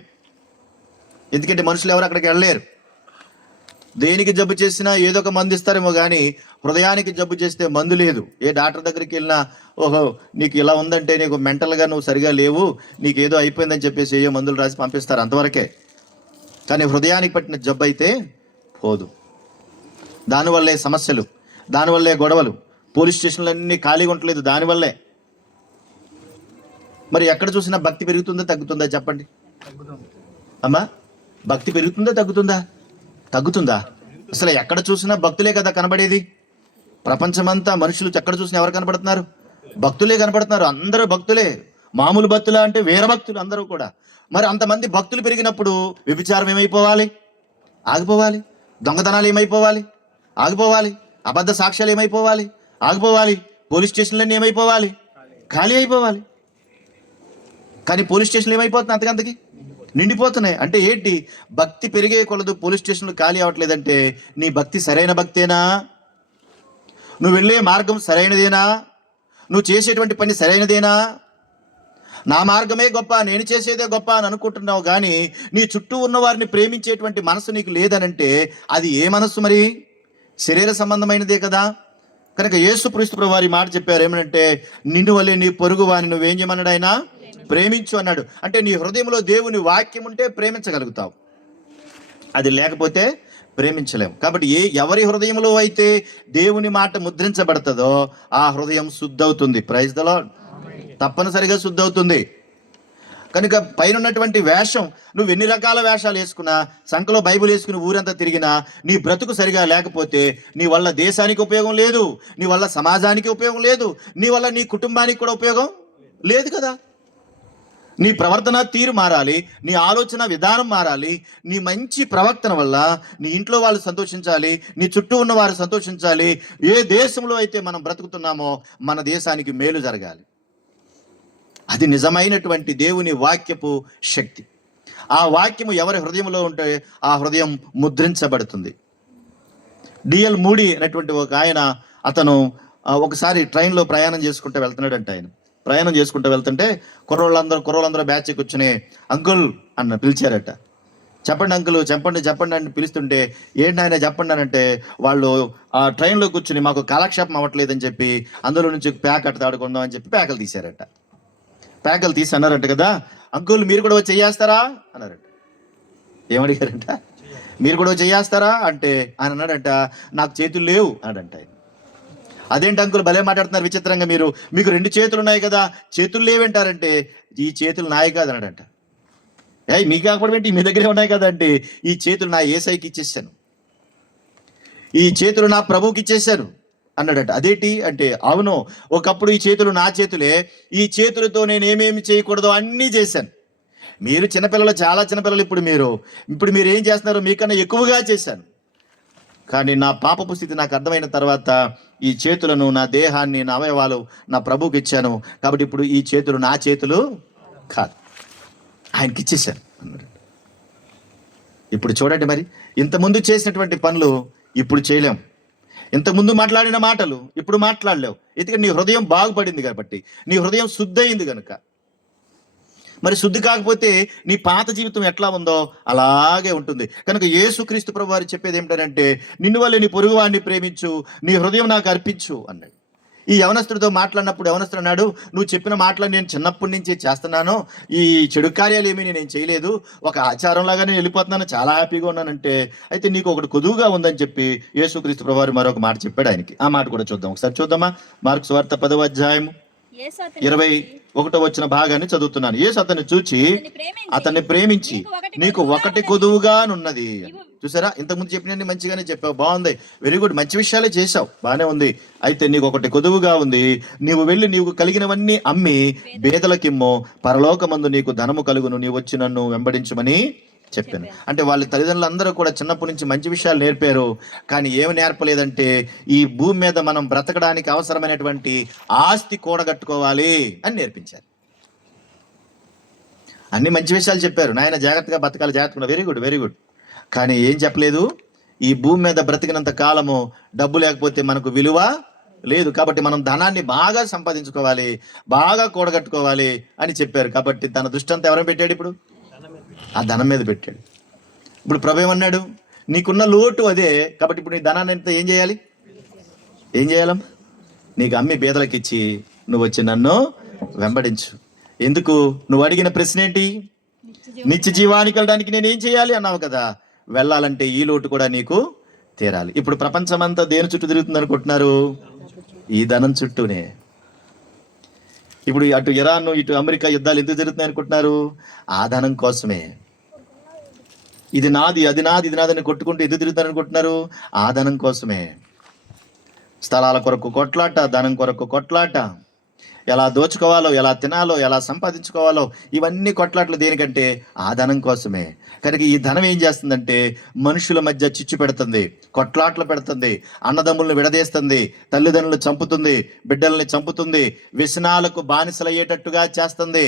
ఎందుకంటే మనుషులు ఎవరు అక్కడికి వెళ్ళలేరు. దేనికి జబ్బు చేసినా ఏదో ఒక మందు ఇస్తారేమో కానీ హృదయానికి జబ్బు చేస్తే మందు లేదు. ఏ డాక్టర్ దగ్గరికి వెళ్ళినా ఓహో నీకు ఇలా ఉందంటే నీకు మెంటల్గా నువ్వు సరిగా లేవు, నీకు ఏదో అయిపోయిందని చెప్పేసి ఏయో మందులు రాసి పంపిస్తారు, అంతవరకే. కానీ హృదయానికి పట్టిన జబ్బు అయితే పోదు. దానివల్లే సమస్యలు, దానివల్లే గొడవలు, పోలీస్ స్టేషన్లు అన్నీ ఖాళీగా ఉండలేదు దానివల్లే. మరి ఎక్కడ చూసినా భక్తి పెరుగుతుందా తగ్గుతుందా చెప్పండి అమ్మా? భక్తి పెరుగుతుందా తగ్గుతుందా? తగ్గుతుందా? అసలు ఎక్కడ చూసినా భక్తులే కదా కనబడేది. ప్రపంచమంతా మనుషులు ఎక్కడ చూసినా ఎవరు కనబడుతున్నారు? భక్తులే కనబడుతున్నారు. అందరూ భక్తులే. మామూలు భక్తులా అంటే వీరభక్తులు అందరూ కూడా. మరి అంతమంది భక్తులు పెరిగినప్పుడు వ్యభిచారం ఏమైపోవాలి? ఆగిపోవాలి. దొంగతనాలు ఏమైపోవాలి? ఆగిపోవాలి. అబద్ధ సాక్ష్యాలు ఏమైపోవాలి? ఆగిపోవాలి. పోలీస్ స్టేషన్లన్నీ ఏమైపోవాలి? ఖాళీ అయిపోవాలి. కానీ పోలీస్ స్టేషన్లు ఏమైపోతున్నాయి? అంతకంతకి నిండిపోతున్నాయి. అంటే ఏంటి? భక్తి పెరిగే కొలదు పోలీస్ స్టేషన్లు ఖాళీ అవ్వట్లేదంటే నీ భక్తి సరైన భక్తేనా? నువ్వు వెళ్ళే మార్గం సరైనదేనా? నువ్వు చేసేటువంటి పని సరైనదేనా? నా మార్గమే గొప్ప, నేను చేసేదే గొప్ప అని అనుకుంటున్నావు కానీ నీ చుట్టూ ఉన్న వారిని ప్రేమించేటువంటి మనసు నీకు లేదనంటే అది ఏ మనస్సు మరి? శరీర సంబంధమైనదే కదా. కనుక యేసుక్రీస్తు ప్రభువు వారి మాట చెప్పారు ఏమనంటే, నిన్ను వల్లే నీ పొరుగు వారిని నువ్వేం చేయమన్నాడు ఆయన? ప్రేమించు అన్నాడు. అంటే నీ హృదయంలో దేవుని వాక్యం ఉంటే ప్రేమించగలుగుతావు, అది లేకపోతే ప్రేమించలేము. కాబట్టి ఎవరి హృదయంలో అయితే దేవుని మాట ముద్రించబడుతుందో ఆ హృదయం శుద్ధవుతుంది. Praise the lord. తప్పనిసరిగా శుద్ధవుతుంది. కనుక పైన ఉన్నటువంటి వేషం, నువ్వు ఎన్ని రకాల వేషాలు వేసుకున్నా, సంఖలో బైబిల్ వేసుకుని ఊరంతా తిరిగినా, నీ బ్రతుకు సరిగా లేకపోతే నీ వల్ల దేశానికి ఉపయోగం లేదు, నీ వల్ల సమాజానికి ఉపయోగం లేదు, నీ వల్ల నీ కుటుంబానికి కూడా ఉపయోగం లేదు కదా. నీ ప్రవర్తన తీరు మారాలి, నీ ఆలోచన విధానం మారాలి. నీ మంచి ప్రవర్తన వల్ల నీ ఇంట్లో వాళ్ళు సంతోషించాలి, నీ చుట్టూ ఉన్న వారు సంతోషించాలి. ఏ దేశంలో అయితే మనం బ్రతుకుతున్నామో మన దేశానికి మేలు జరగాలి. అది నిజమైనటువంటి దేవుని వాక్యపు శక్తి. ఆ వాక్యము ఎవరి హృదయంలో ఉంటే ఆ హృదయం ముద్రించబడుతుంది. డిఎల్ మూడీ అనేటువంటి ఒక ఆయన, అతను ఒకసారి ట్రైన్లో ప్రయాణం చేసుకుంటూ వెళ్తున్నాడంట. ఆయన ప్రయాణం చేసుకుంటూ వెళ్తుంటే కుర్రోళ్ళందరూ బ్యాచ్ కూర్చుని అంకుల్ అన్న పిలిచారట. చెప్పండి అంకుల్, చెప్పండి అని పిలుస్తుంటే ఏంటి ఆయన చెప్పండి అని అంటే, వాళ్ళు ఆ ట్రైన్లో కూర్చుని మాకు కాలక్షేపం అవ్వట్లేదని చెప్పి అందులో నుంచి ప్యాక్ అట్ట ఆడుకుందాం అని చెప్పి ప్యాకలు తీశారట. ప్యాకలు తీసి అన్నారంట కదా, అంకుల్ మీరు కూడా వచ్చి చేస్తారా అన్నారట. ఏమడిగారంట? మీరు కూడా వచ్చి చేస్తారా అంటే ఆయన అన్నాడంట, నాకు చేతులు లేవు అన్నాడంట. ఆయన అదేంటి అంకుల్ భలే మాట్లాడుతున్నారు విచిత్రంగా, మీకు 2 చేతులు ఉన్నాయి కదా, చేతులు లేవంటారంటే ఈ చేతులు నాయ కాదు అన్నాడంట. మీకు కాకపోవడం ఏంటి, మీ దగ్గరే ఉన్నాయి కదా అంటే, ఈ చేతులు నా యేసయ్యకి ఇచ్చేసాను, ఈ చేతులు నా ప్రభువుకి ఇచ్చేసాను అన్నాడట. అదేంటి అంటే, అవును ఒకప్పుడు ఈ చేతులు నా చేతులే, ఈ చేతులతో నేను ఏమేమి చేయకూడదో అన్నీ చేశాను. మీరు చిన్నపిల్లలు, చాలా చిన్నపిల్లలు, ఇప్పుడు మీరు ఏం చేస్తున్నారు మీకన్నా ఎక్కువగా చేశాను. కానీ నా పాపపు స్థితి నాకు అర్థమైన తర్వాత ఈ చేతులను, నా దేహాన్ని, నా అవయవాలు నా ప్రభువుకి ఇచ్చాను. కాబట్టి ఇప్పుడు ఈ చేతులు నా చేతులు కాదు, ఆయనకి ఇచ్చేసాను అన్నాడు. ఇప్పుడు చూడండి, మరి ఇంతకుముందు చేసినటువంటి పనులు ఇప్పుడు చేయలేం, ఇంతకుముందు మాట్లాడిన మాటలు ఇప్పుడు మాట్లాడలేవు. ఎందుకంటే నీ హృదయం బాగుపడింది కాబట్టి, నీ హృదయం శుద్ధి అయింది కనుక. మరి శుద్ధి కాకపోతే నీ పాత జీవితం ఎట్లా ఉందో అలాగే ఉంటుంది. కనుక యేసుక్రీస్తు ప్రభువు వారు చెప్పేది ఏమిటంటే, నిన్ను వల్లే నీ పొరుగువాడిని ప్రేమించు, నీ హృదయం నాకు అర్పించు అన్నాడు. ఈ యవనస్తుడితో మాట్లాడినప్పుడు యవనస్తుడు అన్నాడు, నువ్వు చెప్పిన మాటలు నేను చిన్నప్పటి నుంచి చేస్తున్నాను, ఈ చెడు కార్యాలు ఏమీ నేను చేయలేదు, ఒక ఆచారంలాగానే వెళ్ళిపోతున్నాను, చాలా హ్యాపీగా ఉన్నానంటే, అయితే నీకు ఒకటి కొదువుగా ఉందని చెప్పి యేసుక్రీస్తు ప్రభువు వారు మరొక మాట చెప్పాడు ఆయనకి. ఆ మాట కూడా చూద్దాం, ఒకసారి చూద్దామా. మార్కు సువార్త 10వ అధ్యాయము 21వ భాగాన్ని చదువుతున్నాను. యేసు అతన్ని చూచి అతన్ని ప్రేమించి నీకు ఒకటి కొదువుగానున్నది. చూసారా, ఇంతకుముందు చెప్పినన్ని మంచిగానే చెప్పావు, బాగుంది, వెరీ గుడ్, మంచి విషయాలే చేశావు, బాగానే ఉంది. అయితే నీకు ఒకటి కొదువుగా ఉంది, నీవు వెళ్ళి నీవు కలిగినవన్నీ అమ్మి బేదలకిమ్ము, పరలోకమందు నీకు ధనము కలుగును, నీవు వచ్చి నన్ను వెంబడించమని చెప్పాను. అంటే వాళ్ళ తల్లిదండ్రులు అందరూ కూడా చిన్నప్పటి నుంచి మంచి విషయాలు నేర్పారు, కానీ ఏమి నేర్పలేదంటే ఈ భూమి మీద మనం బ్రతకడానికి అవసరమైనటువంటి ఆస్తి కూడగట్టుకోవాలి అని నేర్పించారు. అన్ని మంచి విషయాలు చెప్పారు, నాయన జాగ్రత్తగా బతకాలి, జాగ్రత్తగా, వెరీ గుడ్, వెరీ గుడ్. కానీ ఏం చెప్పలేదు, ఈ భూమి మీద బ్రతికినంత కాలము డబ్బు లేకపోతే మనకు విలువ లేదు, కాబట్టి మనం ధనాన్ని బాగా సంపాదించుకోవాలి, బాగా కూడగట్టుకోవాలి అని చెప్పారు. కాబట్టి తన దృష్టి అంతా ఎవరైనా పెట్టాడు, ఇప్పుడు ఆ ధనం మీద పెట్టాడు. ఇప్పుడు ప్రభు ఏమన్నాడు, నీకున్న లోటు అదే. కాబట్టి ఇప్పుడు నీ ధనాన్ని అంతా ఏం చేయాలి? ఏం చేయాలమ్మా? నీకు అమ్మి బీదలకు ఇచ్చి నువ్వు వచ్చి నన్ను వెంబడించు. ఎందుకు? నువ్వు అడిగిన ప్రశ్న ఏంటి? నిత్య జీవానికి వెళ్ళడానికి నేను ఏం చేయాలి అన్నావు కదా. వెళ్ళాలంటే ఈ లోటు కూడా నీకు తీరాలి. ఇప్పుడు ప్రపంచం అంతా దేని చుట్టూ తిరుగుతుంది అనుకుంటున్నారు? ఈ ధనం చుట్టూనే. ఇప్పుడు అటు ఇరాన్ ఇటు అమెరికా యుద్ధాలు ఎందుకు జరుగుతున్నాయి అనుకుంటున్నారు? ఆ ధనం కోసమే. ఇది నాది, అది నాది, ఇది నాదని కొట్టుకుంటూ ఎందుకు తిరుగుతారు అనుకుంటున్నారు? ఆ ధనం కోసమే. స్థలాల కొరకు కొట్లాట, ధనం కొరకు కొట్లాట, ఎలా దోచుకోవాలో, ఎలా తినాలో, ఎలా సంపాదించుకోవాలో, ఇవన్నీ కొట్లాటలు దేనికంటే? ఆ ధనం కోసమే. కనుక ఈ ధనం ఏం చేస్తుందంటే మనుషుల మధ్య చిచ్చు పెడుతుంది, కొట్లాట్లు పెడుతుంది, అన్నదమ్ములను విడదీస్తుంది, తల్లిదండ్రులు చంపుతుంది, బిడ్డల్ని చంపుతుంది, వ్యసనాలకు బానిసలయ్యేటట్టుగా చేస్తుంది,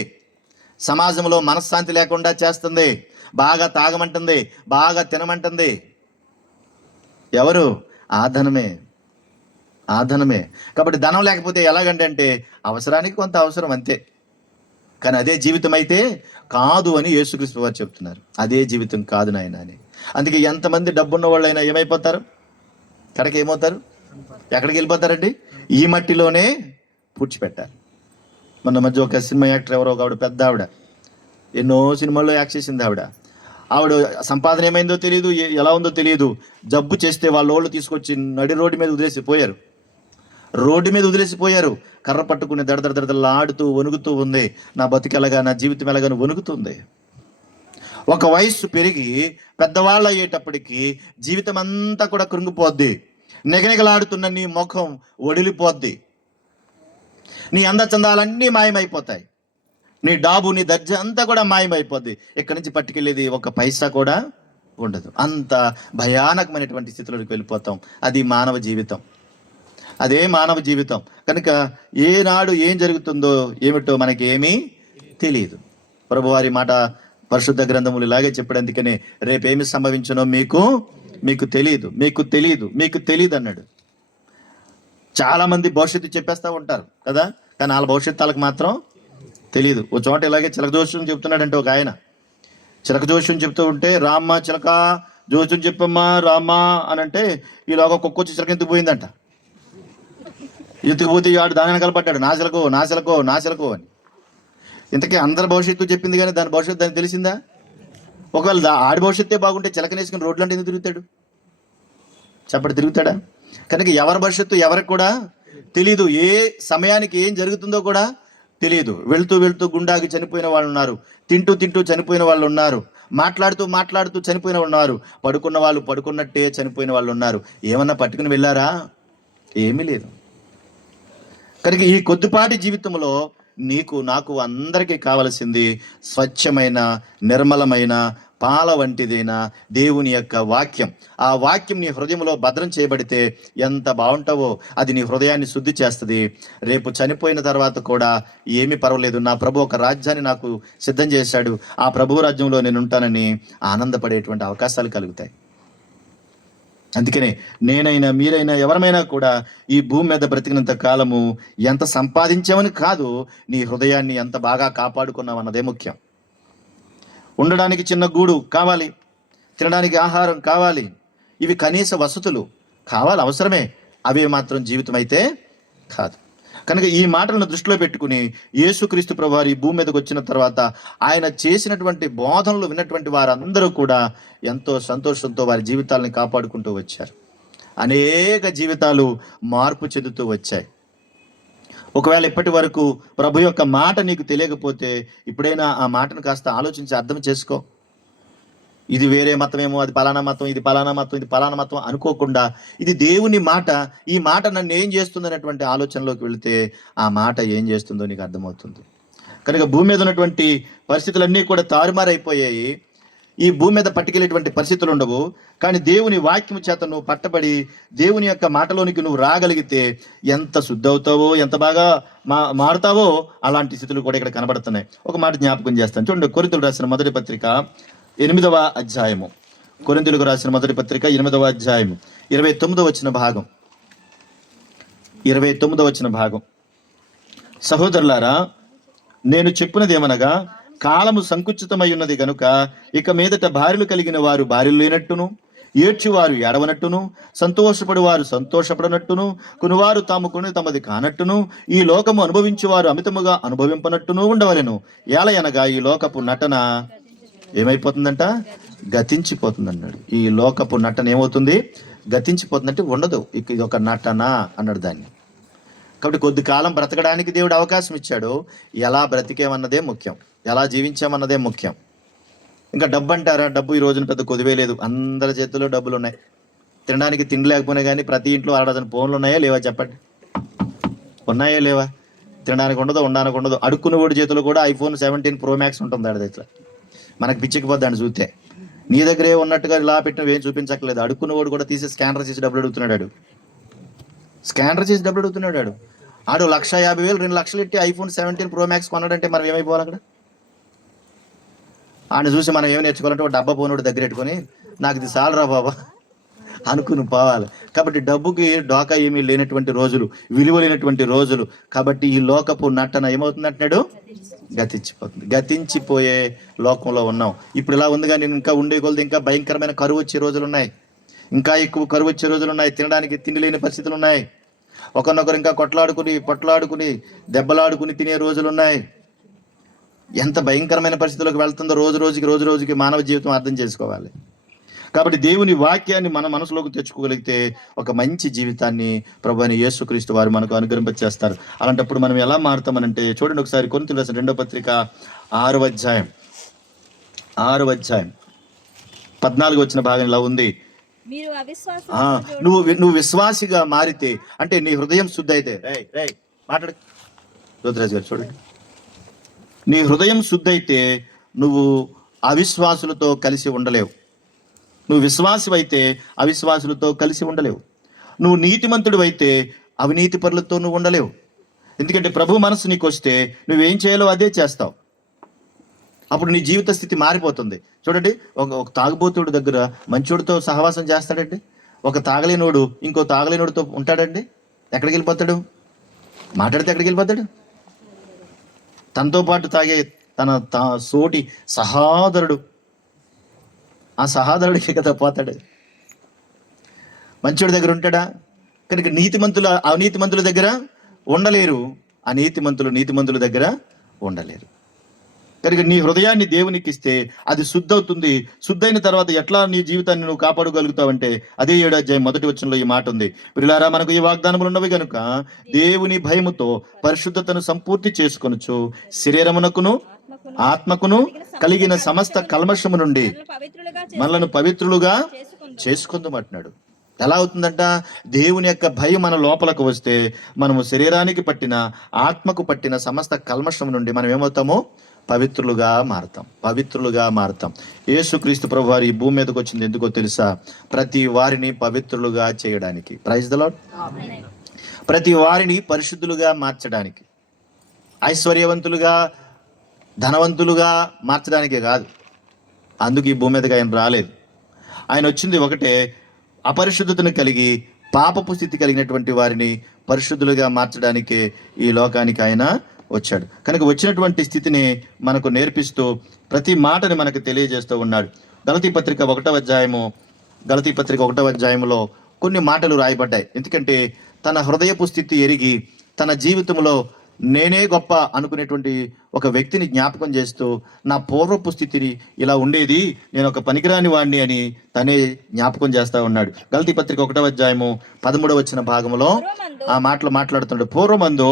సమాజంలో మనశ్శాంతి లేకుండా చేస్తుంది, బాగా తాగమంటుంది, బాగా తినమంటుంది. ఎవరు? ఆ ధనమే. ఆ ధనమే. కాబట్టి ధనం లేకపోతే ఎలాగంటే అవసరానికి కొంత అవసరం అంతే. కానీ అదే జీవితం అయితే కాదు అని యేసుక్రీస్తు వారు చెప్తున్నారు. అదే జీవితం కాదు నాయన అని. అందుకే ఎంతమంది డబ్బున్న వాళ్ళైనా ఏమైపోతారు? కడకి ఏమవుతారు? ఎక్కడికి వెళ్ళిపోతారండి? ఈ మట్టిలోనే పూడ్చిపెట్టారు. మొన్న మధ్య ఒక సినిమా యాక్టర్ ఎవరో ఆవిడ, పెద్ద ఆవిడ, ఎన్నో సినిమాల్లో యాక్ట్ చేసింది ఆవిడ. ఆవిడ సంపాదన ఏమైందో తెలియదు, ఎలా ఉందో తెలియదు. జబ్బు చేస్తే వాళ్ళోళ్ళు తీసుకొచ్చి నడి రోడ్డు మీద వదిలేసిపోయారు. రోడ్డు మీద వదిలేసిపోయారు. కర్ర పట్టుకుని దడదడదడలాడుతూ వణుకుతూ ఉంది. నా బతికెలగా, నా జీవితం ఎలాగని వణుకుతుంది. ఒక వయస్సు పెరిగి పెద్దవాళ్ళు అయ్యేటప్పటికి జీవితం అంతా కూడా కృంగిపోద్ది. నెగనెగలాడుతున్న నీ ముఖం ఒడిలిపోద్ది. నీ అందచందాలన్నీ మాయమైపోతాయి. నీ డాబు, నీ దర్జా అంతా కూడా మాయమైపోద్ది. ఇక్కడి నుంచి పట్టుకెళ్ళేది ఒక పైసా కూడా ఉండదు. అంత భయానకమైనటువంటి స్థితిలోకి వెళ్ళిపోతాం. అది మానవ జీవితం. అదే మానవ జీవితం. కనుక ఏనాడు ఏం జరుగుతుందో ఏమిటో మనకి ఏమీ తెలియదు. ప్రభువారి మాట పరిశుద్ధ గ్రంథములు ఇలాగే చెప్పాడు. అందుకనే రేపేమి సంభవించునో మీకు తెలియదు, మీకు తెలియదు, మీకు తెలియదు అన్నాడు. చాలా మంది భవిష్యత్తు చెప్పేస్తూ ఉంటారు కదా, కానీ వాళ్ళ భవిష్యత్తు వాళ్ళకి మాత్రం తెలియదు. ఓ చోట ఇలాగే చిలక జోష్యం చెప్తున్నాడంటే ఒక ఆయన చిలక జోష్యం చెప్తూ ఉంటే, రామ్మ చిలక జోష్యం చెప్పమ్మా రామ్మ అని అంటే ఈలోగా కుక్కొచ్చి చిలక ఎత్తుకుపోయిందంట. ఎత్తుకుపోతే ఆడు దాని వెనకాల పడ్డాడు, నాశలకో అని. ఇంతకీ అందరి భవిష్యత్తు చెప్పింది కానీ దాని భవిష్యత్తు దానికి తెలిసిందా? ఒకవేళ ఆడి భవిష్యత్తే బాగుంటే చిలకనేసుకుని రోడ్లు అంటే ఎందుకు తిరుగుతాడు? చెప్పడు, తిరుగుతాడా? కనుక ఎవరి భవిష్యత్తు ఎవరికి కూడా తెలియదు. ఏ సమయానికి ఏం జరుగుతుందో కూడా తెలియదు. వెళ్తూ గుండాకి చనిపోయిన వాళ్ళు ఉన్నారు, తింటూ చనిపోయిన వాళ్ళు ఉన్నారు, మాట్లాడుతూ చనిపోయిన వాళ్ళు ఉన్నారు, పడుకున్న వాళ్ళు పడుకున్నట్టే చనిపోయిన వాళ్ళు ఉన్నారు. ఏమన్నా పట్టుకుని వెళ్ళారా? ఏమీ లేదు. కనుక ఈ కొద్దిపాటి జీవితంలో నీకు నాకు అందరికీ కావలసింది స్వచ్ఛమైన, నిర్మలమైన, పాల వంటిదైన దేవుని యొక్క వాక్యం. ఆ వాక్యం నీ హృదయంలో భద్రం చేయబడితే ఎంత బాగుంటావో. అది నీ హృదయాన్ని శుద్ధి చేస్తుంది. రేపు చనిపోయిన తర్వాత కూడా ఏమీ పర్వాలేదు, నా ప్రభు ఒక రాజ్యాన్ని నాకు సిద్ధం చేశాడు, ఆ ప్రభు రాజ్యంలో నేను ఉంటానని ఆనందపడేటువంటి అవకాశాలు కలుగుతాయి. అందుకనే నేనైనా మీరైనా ఎవరమైనా కూడా ఈ భూమి మీద బ్రతికినంత కాలము ఎంత సంపాదించామని కాదు, నీ హృదయాన్ని ఎంత బాగా కాపాడుకున్నావు అన్నదే ముఖ్యం. ఉండడానికి చిన్న గూడు కావాలి, తినడానికి ఆహారం కావాలి, ఇవి కనీస వసతులు కావాలి, అవసరమే. అవి మాత్రం జీవితం అయితే కాదు. కనుక ఈ మాటలను దృష్టిలో పెట్టుకుని యేసుక్రీస్తు ప్రభువారు ఈ భూమి మీదకి వచ్చిన తర్వాత ఆయన చేసినటువంటి బోధనలు విన్నటువంటి వారందరూ కూడా ఎంతో సంతోషంతో వారి జీవితాలని కాపాడుకుంటూ వచ్చారు. అనేక జీవితాలు మార్పు చెందుతూ వచ్చాయి. ఒకవేళ ఇప్పటి వరకు ప్రభు యొక్క మాట నీకు తెలియకపోతే ఇప్పుడైనా ఆ మాటను కాస్త ఆలోచించి అర్థం చేసుకో. ఇది వేరే మతమేమో, అది పలానా మతం, ఇది పలానా మతం, ఇది పలానా మతం అనుకోకుండా ఇది దేవుని మాట, ఈ మాట నన్ను ఏం చేస్తుంది అనేటువంటి ఆలోచనలోకి వెళితే ఆ మాట ఏం చేస్తుందో నీకు అర్థమవుతుంది. కనుక భూమి మీద ఉన్నటువంటి పరిస్థితులన్నీ కూడా తారుమారైపోయాయి. ఈ భూమి మీద పట్టుకెళ్ళేటువంటి పరిస్థితులు ఉండవు. కానీ దేవుని వాక్యం చేత నువ్వు పట్టబడి దేవుని యొక్క మాటలోనికి నువ్వు రాగలిగితే ఎంత శుద్ధి అవుతావో, ఎంత బాగా మారుతావో అలాంటి స్థితులు కూడా ఇక్కడ కనబడుతున్నాయి. ఒక మాట జ్ఞాపకం చేస్తాను చూడండి. కొరింథీయులకు రాసిన మొదటి పత్రిక 8వ అధ్యాయము. కొరింథీయులకు రాసిన మొదటి పత్రిక 8వ అధ్యాయము 29వ వచన భాగం. సహోదరులారా, నేను చెప్పినది ఏమనగా, కాలము సంకుచితమై ఉన్నది గనుక ఇక మీదట భార్యలు కలిగిన వారు భార్యలు లేనట్టును, ఏడ్చివారు ఏడవనట్టును, సంతోషపడివారు సంతోషపడనట్టును, కొనివారు తాము కొని తమది కానట్టును, ఈ లోకము అనుభవించేవారు అమితముగా అనుభవింపనట్టును ఉండవలెను. ఏలయనగా ఈ లోకపు నటన ఏమైపోతుందంట? గతించిపోతుంది అన్నాడు. ఈ లోకపు నటన ఏమవుతుంది? గతించిపోతుందంటే ఉండదు. ఇది ఒక నటన అన్నాడు దాన్ని. కాబట్టి కొద్ది కాలం బ్రతకడానికి దేవుడు అవకాశం ఇచ్చాడు. ఎలా బ్రతికేమన్నదే ముఖ్యం, ఎలా జీవించామన్నదే ముఖ్యం. ఇంకా డబ్బు అంటారా? డబ్బు ఈ రోజున పెద్ద కొదివే లేదు. అందరి చేతుల్లో డబ్బులు ఉన్నాయి. తినడానికి తిండి లేకపోయినా కానీ ప్రతి ఇంట్లో 6 ఫోన్లు ఉన్నాయా లేవా? చెప్పండి, ఉన్నాయా లేవా? తినడానికి ఉండదు, ఉండడానికి ఉండదు. అడుక్కున్న వాడి చేతుల్లో కూడా iPhone 17 Pro Max ఉంటుంది. ఆడ దగ్గర మనకు పిచ్చికిపోద్ది అని చూస్తే. నీ దగ్గరే ఉన్నట్టుగా ఇలా పెట్టిన ఏం చూపించక్కలేదు. అడుక్కున్న వాడు కూడా తీసి స్కానర్ చేసి డబ్బులు అడుగుతున్నాడు. స్కానర్ చేసి డబ్బులు అడుగుతున్నాడు. ఆడు 1,50,000 2 లక్షలు ఎట్టి iPhone 17 Pro Max కొన్నాడంటే మనం ఏమైపోవాలి అక్కడ? ఆయన చూసి మనం ఏమి నేర్చుకోవాలంటే ఒక డబ్బా పోనోడు దగ్గర పెట్టుకొని నాకు ఇది చాలరా బాబా అనుకుని పోవాలి. కాబట్టి డబ్బుకి డోకా ఏమీ లేనటువంటి రోజులు, విలువ లేనటువంటి రోజులు. కాబట్టి ఈ లోకపు నటన ఏమవుతుంది అంటున్నాడు? గతించిపోతుంది. గతించిపోయే లోకంలో ఉన్నాం. ఇప్పుడు ఇలా ఉంది కానీ ఇంకా ఉండే కొలది ఇంకా భయంకరమైన కరువు వచ్చే రోజులు ఉన్నాయి. ఇంకా ఎక్కువ కరువు వచ్చే రోజులు ఉన్నాయి. తినడానికి తిండి లేని పరిస్థితులు ఉన్నాయి. ఒకరినొకరు ఇంకా పొట్లాడుకుని దెబ్బలాడుకుని తినే రోజులు ఉన్నాయి. ఎంత భయంకరమైన పరిస్థితుల్లోకి వెళ్తుందో రోజు రోజుకి మానవ జీవితం అర్థం చేసుకోవాలి. కాబట్టి దేవుని వాక్యాన్ని మన మనసులోకి తెచ్చుకోగలిగితే ఒక మంచి జీవితాన్ని ప్రభువైన యేసుక్రీస్తు వారు మనకు అనుగ్రహింపచేస్తారు. అలాంటప్పుడు మనం ఎలా మారుతామనంటే చూడండి ఒకసారి కొరింథీయులకు రాసిన 2వ పత్రిక 6వ అధ్యాయం 14 వచ్చిన భాగం ఇలా ఉంది. నువ్వు విశ్వాసిగా మారితే అంటే నీ హృదయం శుద్ధి అయితే మాట్లాడు జ్యోతిరాజు గారు చూడండి, నీ హృదయం శుద్ధి అయితే నువ్వు అవిశ్వాసులతో కలిసి ఉండలేవు. నువ్వు విశ్వాసం అయితే అవిశ్వాసులతో కలిసి ఉండలేవు. నువ్వు నీతిమంతుడు అయితే అవినీతి పరులతో నువ్వు ఉండలేవు. ఎందుకంటే ప్రభు మనసు నీకు వస్తే నువ్వేం చేయాలో అదే చేస్తావు. అప్పుడు నీ జీవిత స్థితి మారిపోతుంది. చూడండి, ఒక తాగుబోతుడు దగ్గర మంచోడితో సహవాసం చేస్తాడండి. ఒక తాగలేనోడు ఇంకో తాగలేనోడితో ఉంటాడండి. ఎక్కడికి వెళ్ళిపోతాడు? మాట్లాడితే ఎక్కడికి వెళ్ళిపోతాడు? తనతో పాటు తాగే తన సోటి సహోదరుడు, ఆ సహోదరుడికి కదా పోతాడు. మంచోడి దగ్గర ఉంటాడా? కనుక అవినీతిమంతుల దగ్గర ఉండలేరు, నీతిమంతుల దగ్గర ఉండలేరు. కనుక నీ హృదయాన్ని దేవునికి ఇస్తే అది శుద్ధవుతుంది. శుద్ధైన తర్వాత ఎట్లా నీ జీవితాన్ని నువ్వు కాపాడగలుగుతావంటే అదే 7వ అధ్యాయం 1వ వచనంలో ఈ మాట ఉంది. ప్రియులారా, మనకు ఈ వాగ్దానములు ఉన్నవి కనుక దేవుని భయముతో పరిశుద్ధతను సంపూర్తి చేసుకొనుచు శరీరమునకును ఆత్మకును కలిగిన సమస్త కల్మషము నుండి మనలను పవిత్రులుగా చేసుకుందామంటున్నాడు. ఎలా అవుతుందంట? దేవుని యొక్క భయం మన లోపలకు వస్తే మనము శరీరానికి పట్టిన ఆత్మకు పట్టిన సమస్త కల్మషం నుండి మనం ఏమవుతామో పవిత్రులుగా మారుతాం. యేసుక్రీస్తు ప్రభువారు ఈ భూమి మీదకి వచ్చింది ఎందుకో తెలుసా? ప్రతి వారిని పవిత్రులుగా చేయడానికి. Praise the Lord. ప్రతి వారిని పరిశుద్ధులుగా మార్చడానికి, ఐశ్వర్యవంతులుగా ధనవంతులుగా మార్చడానికే కాదు. అందుకు ఈ భూమి మీదకి ఆయన రాలేదు. ఆయన వచ్చింది ఒకటే, అపరిశుద్ధతను కలిగి పాపపు స్థితి కలిగినటువంటి వారిని పరిశుద్ధులుగా మార్చడానికే ఈ లోకానికి ఆయన వచ్చాడు. కనుక వచ్చినటువంటి స్థితిని మనకు నేర్పిస్తూ ప్రతి మాటని మనకు తెలియజేస్తూ ఉన్నాడు. గలతీ పత్రిక 1వ అధ్యాయంలో కొన్ని మాటలు రాయబడ్డాయి. ఎందుకంటే తన హృదయపు స్థితి ఎరిగి తన జీవితంలో నేనే గొప్ప అనుకునేటువంటి ఒక వ్యక్తిని జ్ఞాపకం చేస్తూ నా పూర్వపు స్థితిని ఇలా ఉండేది, నేను ఒక పనికిరాని వాడిని అని తనే జ్ఞాపకం చేస్తా ఉన్నాడు. గలతీ పత్రిక 1వ అధ్యాయము 13వ వచ్చిన భాగంలో ఆ మాటలు మాట్లాడుతున్నాడు. పూర్వమందు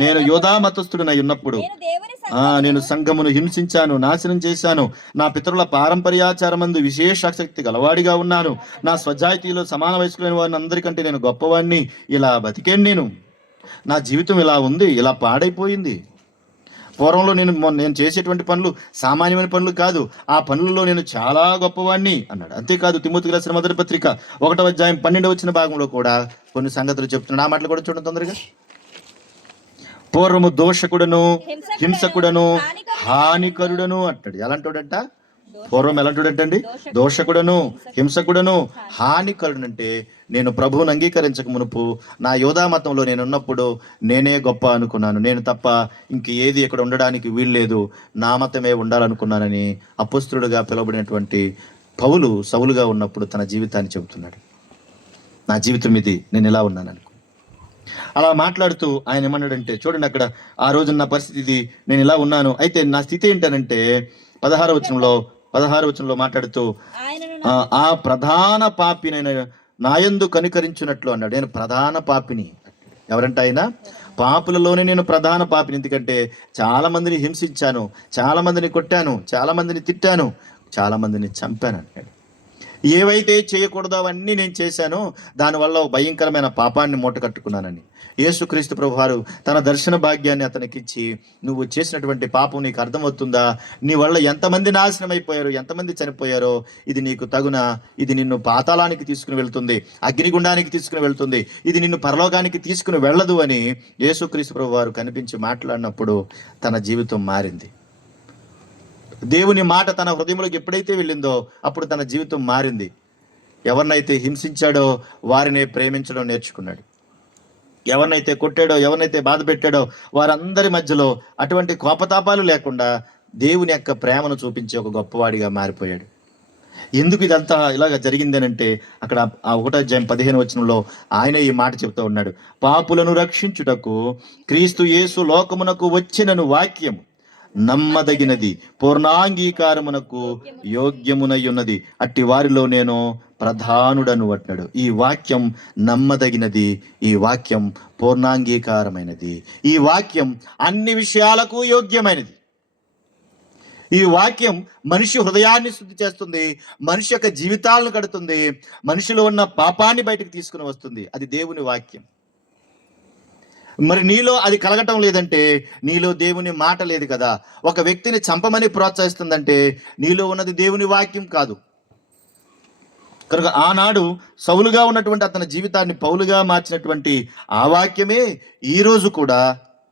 నేను యోధా మతస్థుడినై ఉన్నప్పుడు నేను సంఘమును హింసించాను, నాశనం చేశాను. నా పితరుల పారంపర్యాచారమందు విశేషాసక్తి గలవాడిగా ఉన్నాను. నా స్వజాయితీలో సమాన వయస్కులైన వారిని అందరికంటే నేను గొప్పవాడిని. ఇలా బతికేను. నా జీవితం ఇలా ఉంది, ఇలా పాడైపోయింది. పూర్వంలో నేను చేసేటువంటి పనులు సామాన్యమైన పనులు కాదు, ఆ పనులలో నేను చాలా గొప్పవాడిని అన్నాడు. అంతేకాదు తిమోతికి రాసిన 1వ పత్రిక 1వ అధ్యాయం 12వ వచ్చిన భాగంలో కూడా కొన్ని సంగతులు చెప్తున్నాడు. ఆ మాటలు కూడా చూడండి తొందరగా. పూర్వము దోషకుడను హింసకుడను హానికరుడను అంటాడు. ఎలాంటోడంట? పూర్వం ఎలాంటోడంటండి? దోషకుడను హింసకుడను హానికరుడంటే నేను ప్రభువుని అంగీకరించక మునుపు నా యోధా మతంలో నేను ఉన్నప్పుడు నేనే గొప్ప అనుకున్నాను. నేను తప్ప ఇంక ఏది ఇక్కడ ఉండడానికి వీల్లేదు, నా మతమే ఉండాలనుకున్నానని అపొస్తలుడుగా పిలువబడినటువంటి పౌలు సౌలుగా ఉన్నప్పుడు తన జీవితాన్ని చెబుతున్నాడు. నా జీవితం ఇది, నేను ఇలా ఉన్నాను అనుకో. అలా మాట్లాడుతూ ఆయన ఏమన్నాడంటే, చూడండి అక్కడ, ఆ రోజు నా పరిస్థితి ఇది, నేను ఇలా ఉన్నాను, అయితే నా స్థితి ఏంటనంటే 16వ వచనంలో మాట్లాడుతూ ఆ ప్రధాన పాపినైన నాయందు కనికరించున్నట్లు అన్నాడు. నేను ప్రధాన పాపిని. ఎవరంటే ఆయన పాపులలోనే నేను ప్రధాన పాపిని. ఎందుకంటే చాలా మందిని హింసించాను, చాలా మందిని కొట్టాను, చాలా మందిని తిట్టాను, చాలా మందిని చంపాను అన్నాడు. ఏవైతే చేయకూడదో అవన్నీ నేను చేశాను, దానివల్ల భయంకరమైన పాపాన్ని మూట కట్టుకున్నానని యేసుక్రీస్తు ప్రభువారు తన దర్శన భాగ్యాన్ని అతనికి ఇచ్చి, నువ్వు చేసినటువంటి పాపం నీకు అర్థమవుతుందా, నీ వల్ల ఎంతమంది నాశనం అయిపోయారు, ఎంతమంది చనిపోయారో, ఇది నీకు తగునా, ఇది నిన్ను పాతాళానికి తీసుకుని వెళ్తుంది, అగ్నిగుండానికి తీసుకుని వెళ్తుంది, ఇది నిన్ను పరలోకానికి తీసుకుని వెళ్ళదు అని యేసుక్రీస్తు ప్రభువారు కనిపించి మాట్లాడినప్పుడు తన జీవితం మారింది. దేవుని మాట తన హృదయంలోకి ఎప్పుడైతే వెళ్ళిందో అప్పుడు తన జీవితం మారింది. ఎవరినైతే హింసించాడో వారిని ప్రేమించడం నేర్చుకున్నాడు. ఎవరినైతే కొట్టాడో, ఎవరినైతే బాధ పెట్టాడో వారందరి మధ్యలో అటువంటి కోపతాపాలు లేకుండా దేవుని యొక్క ప్రేమను చూపించే ఒక గొప్పవాడిగా మారిపోయాడు. ఎందుకు ఇదంతా ఇలాగ జరిగిందనంటే, అక్కడ ఆ 1వ అధ్యాయం 15వ వచనంలో ఆయన ఈ మాట చెప్తూ ఉన్నాడు. పాపులను రక్షించుటకు క్రీస్తు యేసు లోకమునకు వచ్చినను వాక్యం నమ్మదగినది, పూర్ణాంగీకారమునకు యోగ్యమునై ఉన్నది, అట్టి వారిలో నేను ప్రధానుడను అంటాడు. ఈ వాక్యం నమ్మదగినది, ఈ వాక్యం పూర్ణాంగీకారమైనది, ఈ వాక్యం అన్ని విషయాలకు యోగ్యమైనది. ఈ వాక్యం మనిషి హృదయాన్ని శుద్ధి చేస్తుంది, మనిషి యొక్క జీవితాలను కడుతుంది, మనిషిలో ఉన్న పాపాన్ని బయటకు తీసుకుని వస్తుంది. అది దేవుని వాక్యం. మరి నీలో అది కలగటం లేదంటే నీలో దేవుని మాట లేదు కదా. ఒక వ్యక్తిని చంపమని ప్రోత్సహిస్తుందంటే నీలో ఉన్నది దేవుని వాక్యం కాదు. కనుక ఆనాడు సౌలుగా ఉన్నటువంటి అతని జీవితాన్ని పౌలుగా మార్చినటువంటి ఆ వాక్యమే ఈరోజు కూడా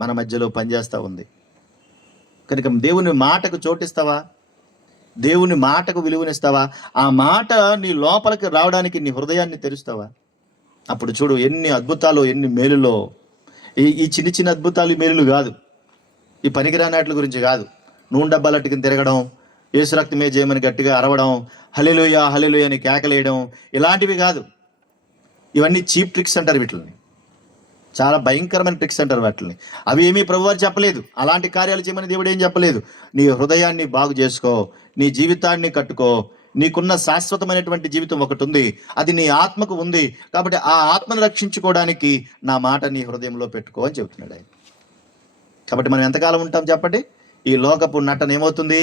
మన మధ్యలో పనిచేస్తూ ఉంది. కనుక దేవుని మాటకు చోటిస్తావా? దేవుని మాటకు విలువనిస్తావా? ఆ మాట నీ లోపలికి రావడానికి నీ హృదయాన్ని తెరుస్తావా? అప్పుడు చూడు ఎన్ని అద్భుతాలు, ఎన్ని మేలులో. ఈ చిన్న చిన్న అద్భుతాలు మేలులు కాదు, ఈ పనికిరానాట్ల గురించి కాదు. నూనె డబ్బాలట్టుకుని తిరగడం, యేసు రక్తమే చేయమని గట్టిగా అరవడం, హల్లెలూయా హల్లెలూయా అని కేకలేయడం, ఇలాంటివి కాదు. ఇవన్నీ చీప్ ట్రిక్స్ అంటారు వీటిని. చాలా భయంకరమైన ట్రిక్స్ అంటారు వాటిని. అవి ఏమీ ప్రభువారు చెప్పలేదు. అలాంటి కార్యాలు చేయమని దేవుడు ఏం చెప్పలేదు. నీ హృదయాన్ని బాగు చేసుకో, నీ జీవితాన్ని కట్టుకో. నీకున్న శాశ్వతమైనటువంటి జీవితం ఒకటి ఉంది, అది నీ ఆత్మకు ఉంది. కాబట్టి ఆ ఆత్మను రక్షించుకోవడానికి నా మాట నీ హృదయంలో పెట్టుకో అని చెబుతున్నాడు ఆయన. కాబట్టి మనం ఎంతకాలం ఉంటాం చెప్పండి? ఈ లోకపు నటన ఏమవుతుంది?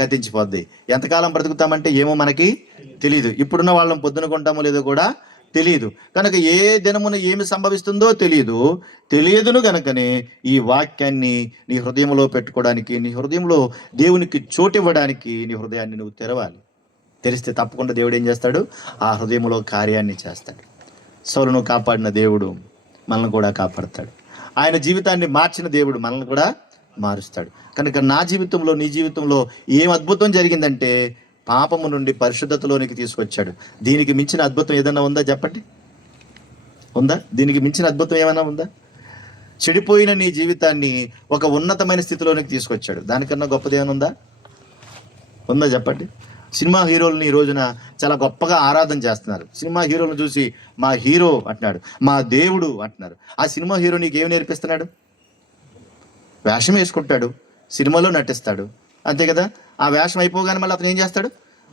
గతించిపోద్ది. ఎంతకాలం బ్రతుకుతామంటే ఏమో మనకి తెలియదు. ఇప్పుడున్న వాళ్ళని పొద్దున కొంటామో లేదో కూడా తెలియదు. కనుక ఏ దినమున ఏమి సంభవిస్తుందో తెలియదును కనుకనే ఈ వాక్యాన్ని నీ హృదయంలో పెట్టుకోవడానికి, నీ హృదయంలో దేవునికి చోటివ్వడానికి నీ హృదయాన్ని నువ్వు తెరవాలి. తెరిస్తే తప్పకుండా దేవుడు ఏం చేస్తాడు? ఆ హృదయంలో కార్యాన్ని చేస్తాడు. సౌలును కాపాడిన దేవుడు మనల్ని కూడా కాపాడతాడు. ఆయన జీవితాన్ని మార్చిన దేవుడు మనల్ని కూడా మారుస్తాడు. కనుక నా జీవితంలో, నీ జీవితంలో ఏం అద్భుతం జరిగిందంటే పాపము నుండి పరిశుద్ధతలోనికి తీసుకొచ్చాడు. దీనికి మించిన అద్భుతం ఏదైనా ఉందా చెప్పండి? ఉందా? దీనికి మించిన అద్భుతం ఏమైనా ఉందా? చెడిపోయిన నీ జీవితాన్ని ఒక ఉన్నతమైన స్థితిలోనికి తీసుకొచ్చాడు. దానికన్నా గొప్పది ఏమైనా ఉందా చెప్పండి? సినిమా హీరోలని ఈ రోజున చాలా గొప్పగా ఆరాధన చేస్తున్నారు. సినిమా హీరోలను చూసి మా హీరో అంటున్నాడు, మా దేవుడు అంటున్నారు. ఆ సినిమా హీరో నీకు ఏమి నేర్పిస్తున్నాడు? వేషం వేసుకుంటాడు, సినిమాలో నటిస్తాడు, అంతే కదా. ఆ వేషం అయిపోగానే మళ్ళీ అతను ఏం చేస్తాడు?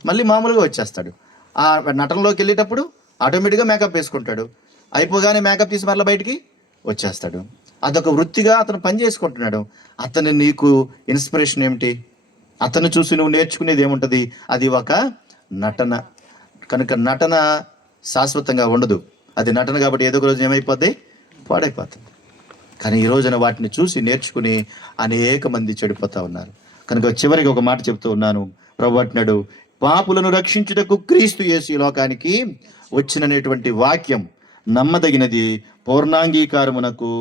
మళ్ళీ మామూలుగా వచ్చేస్తాడు. ఆ నటనలోకి వెళ్ళేటప్పుడు ఆటోమేటిక్గా మేకప్ వేసుకుంటాడు, అయిపోగానే మేకప్ తీసి మళ్ళీ బయటికి వచ్చేస్తాడు. అదొక వృత్తిగా అతను పని చేసుకుంటున్నాడు. అతను నీకు ఇన్స్పిరేషన్ ఏమిటి? అతను చూసి నువ్వు నేర్చుకునేది ఏముంటుంది? అది ఒక నటన. కనుక నటన శాశ్వతంగా ఉండదు. అది నటన కాబట్టి ఏదో ఒక రోజు ఏమైపోద్ది? పాడైపోతుంది. కానీ ఈ రోజున వాటిని చూసి నేర్చుకుని అనేక మంది చెడిపోతూ ఉన్నారు. కనుక చివరికి ఒక మాట చెప్తూ ఉన్నాను. ప్రభువు అంటున్నాడు, పాపులను రక్షించుటకు క్రీస్తు యేసు ఈ లోకానికి వచ్చిననేటువంటి వాక్యం నమ్మదగినది, పూర్ణాంగీకారమునకు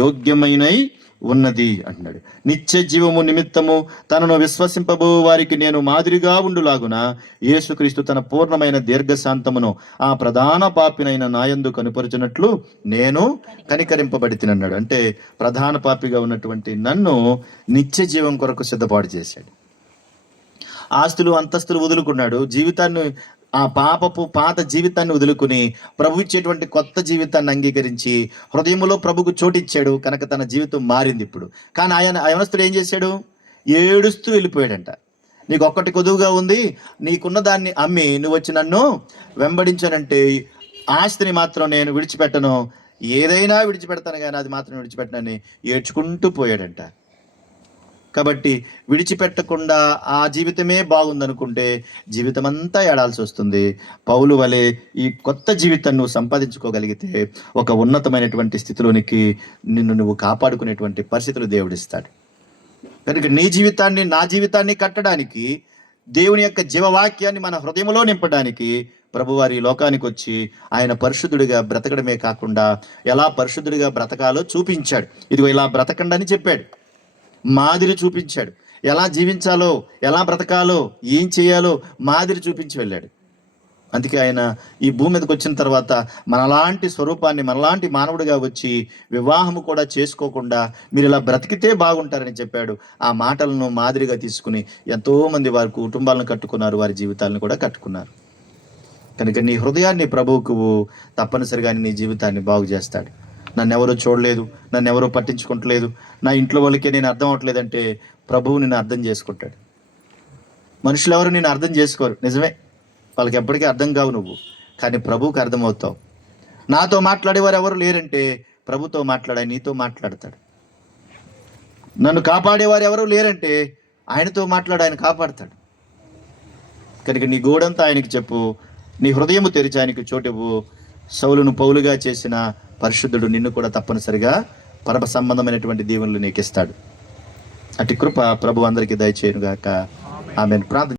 యోగ్యమైనై ఉన్నది అంటున్నాడు. నిత్య జీవము నిమిత్తము తనను విశ్వసింపబో వారికి నేను మాదిరిగా ఉండులాగున యేసుక్రీస్తు తన పూర్ణమైన దీర్ఘశాంతమును ఆ ప్రధాన పాపినైన నాయందు కనుపరుచున్నట్లు నేను కనికరింపబడితినన్నాడు. అంటే ప్రధాన పాపిగా ఉన్నటువంటి నన్ను నిత్య జీవం కొరకు సిద్ధపాటు చేశాడు. ఆస్తులు అంతస్తులు వదులుకున్నాడు. జీవితాన్ని, ఆ పాపపు పాత జీవితాన్ని వదులుకుని ప్రభు ఇచ్చేటువంటి కొత్త జీవితాన్ని అంగీకరించి హృదయంలో ప్రభుకు చోటిచ్చాడు కనుక తన జీవితం మారింది ఇప్పుడు. కానీ ఆయన యవనస్తుడు ఏం చేశాడు? ఏడుస్తూ వెళ్ళిపోయాడంట. నీకు ఒక్కటి కొదువుగా ఉంది, నీకున్న దాన్ని అమ్మి నువ్వు వచ్చి నన్ను వెంబడించానంటే ఆస్తిని మాత్రం నేను విడిచిపెట్టను, ఏదైనా విడిచిపెడతాను కానీ అది మాత్రం విడిచిపెట్టనని ఏడ్చుకుంటూ పోయాడంట. కాబట్టి విడిచిపెట్టకుండా ఆ జీవితమే బాగుందనుకుంటే జీవితం అంతా ఏడాల్సి వస్తుంది. పౌలు వలె ఈ కొత్త జీవితాన్ని నువ్వు సంపాదించుకోగలిగితే ఒక ఉన్నతమైనటువంటి స్థితిలోనికి నిన్ను నువ్వు కాపాడుకునేటువంటి పరిస్థితులు దేవుడిస్తాడు. కనుక నీ జీవితాన్ని, నా జీవితాన్ని కట్టడానికి, దేవుని యొక్క జీవవాక్యాన్ని మన హృదయంలో నింపడానికి ప్రభువారి లోకానికి వచ్చి ఆయన పరిశుద్ధుడిగా బ్రతకడమే కాకుండా ఎలా పరిశుద్ధుడిగా బ్రతకాలో చూపించాడు. ఇదిగో ఇలా బ్రతకండి అని చెప్పాడు, మాదిరి చూపించాడు. ఎలా జీవించాలో, ఎలా బ్రతకాలో, ఏం చేయాలో మాదిరి చూపించి వెళ్ళాడు. అందుకే ఆయన ఈ భూమి మీదకి వచ్చిన తర్వాత మనలాంటి స్వరూపాన్ని, మనలాంటి మానవుడిగా వచ్చి వివాహము కూడా చేసుకోకుండా మీరు ఇలా బ్రతికితే బాగుంటారని చెప్పాడు. ఆ మాటలను మాదిరిగా తీసుకుని ఎంతోమంది వారి కుటుంబాలను కట్టుకున్నారు, వారి జీవితాలను కూడా కట్టుకున్నారు. కనుక నీ హృదయాన్ని ప్రభువుకు తప్పనిసరిగా నీ జీవితాన్ని బాగు చేస్తాడు. నన్ను ఎవరూ చూడలేదు, నన్ను ఎవరూ పట్టించుకోవట్లేదు, నా ఇంట్లో వాళ్ళకే నేను అర్థం అవ్వట్లేదంటే ప్రభువు నిన్ను అర్థం చేసుకుంటాడు. మనుషులు ఎవరు నిన్ను అర్థం చేసుకోరు, నిజమే, వాళ్ళకి ఎప్పటికీ అర్థం కావు నువ్వు, కానీ ప్రభువుకి అర్థమవుతావు. నాతో మాట్లాడేవారు ఎవరు లేరంటే ప్రభుతో మాట్లాడి నీతో మాట్లాడతాడు. నన్ను కాపాడేవారు ఎవరు లేరంటే ఆయనతో మాట్లాడి ఆయన కాపాడతాడు. కనుక నీ గోడంతా ఆయనకి చెప్పు, నీ హృదయము తెరిచి ఆయనకి చోటివ్వు. సౌలును పౌలుగా చేసిన పరిశుద్ధుడు నిన్ను కూడా తప్పనిసరిగా పరమ సంబంధమైనటువంటి దీవెనలు నీకు ఇస్తాడు. అటు కృప ప్రభు అందరికీ దయచేయునుగాక. ఆమేన్. ప్రార్థన.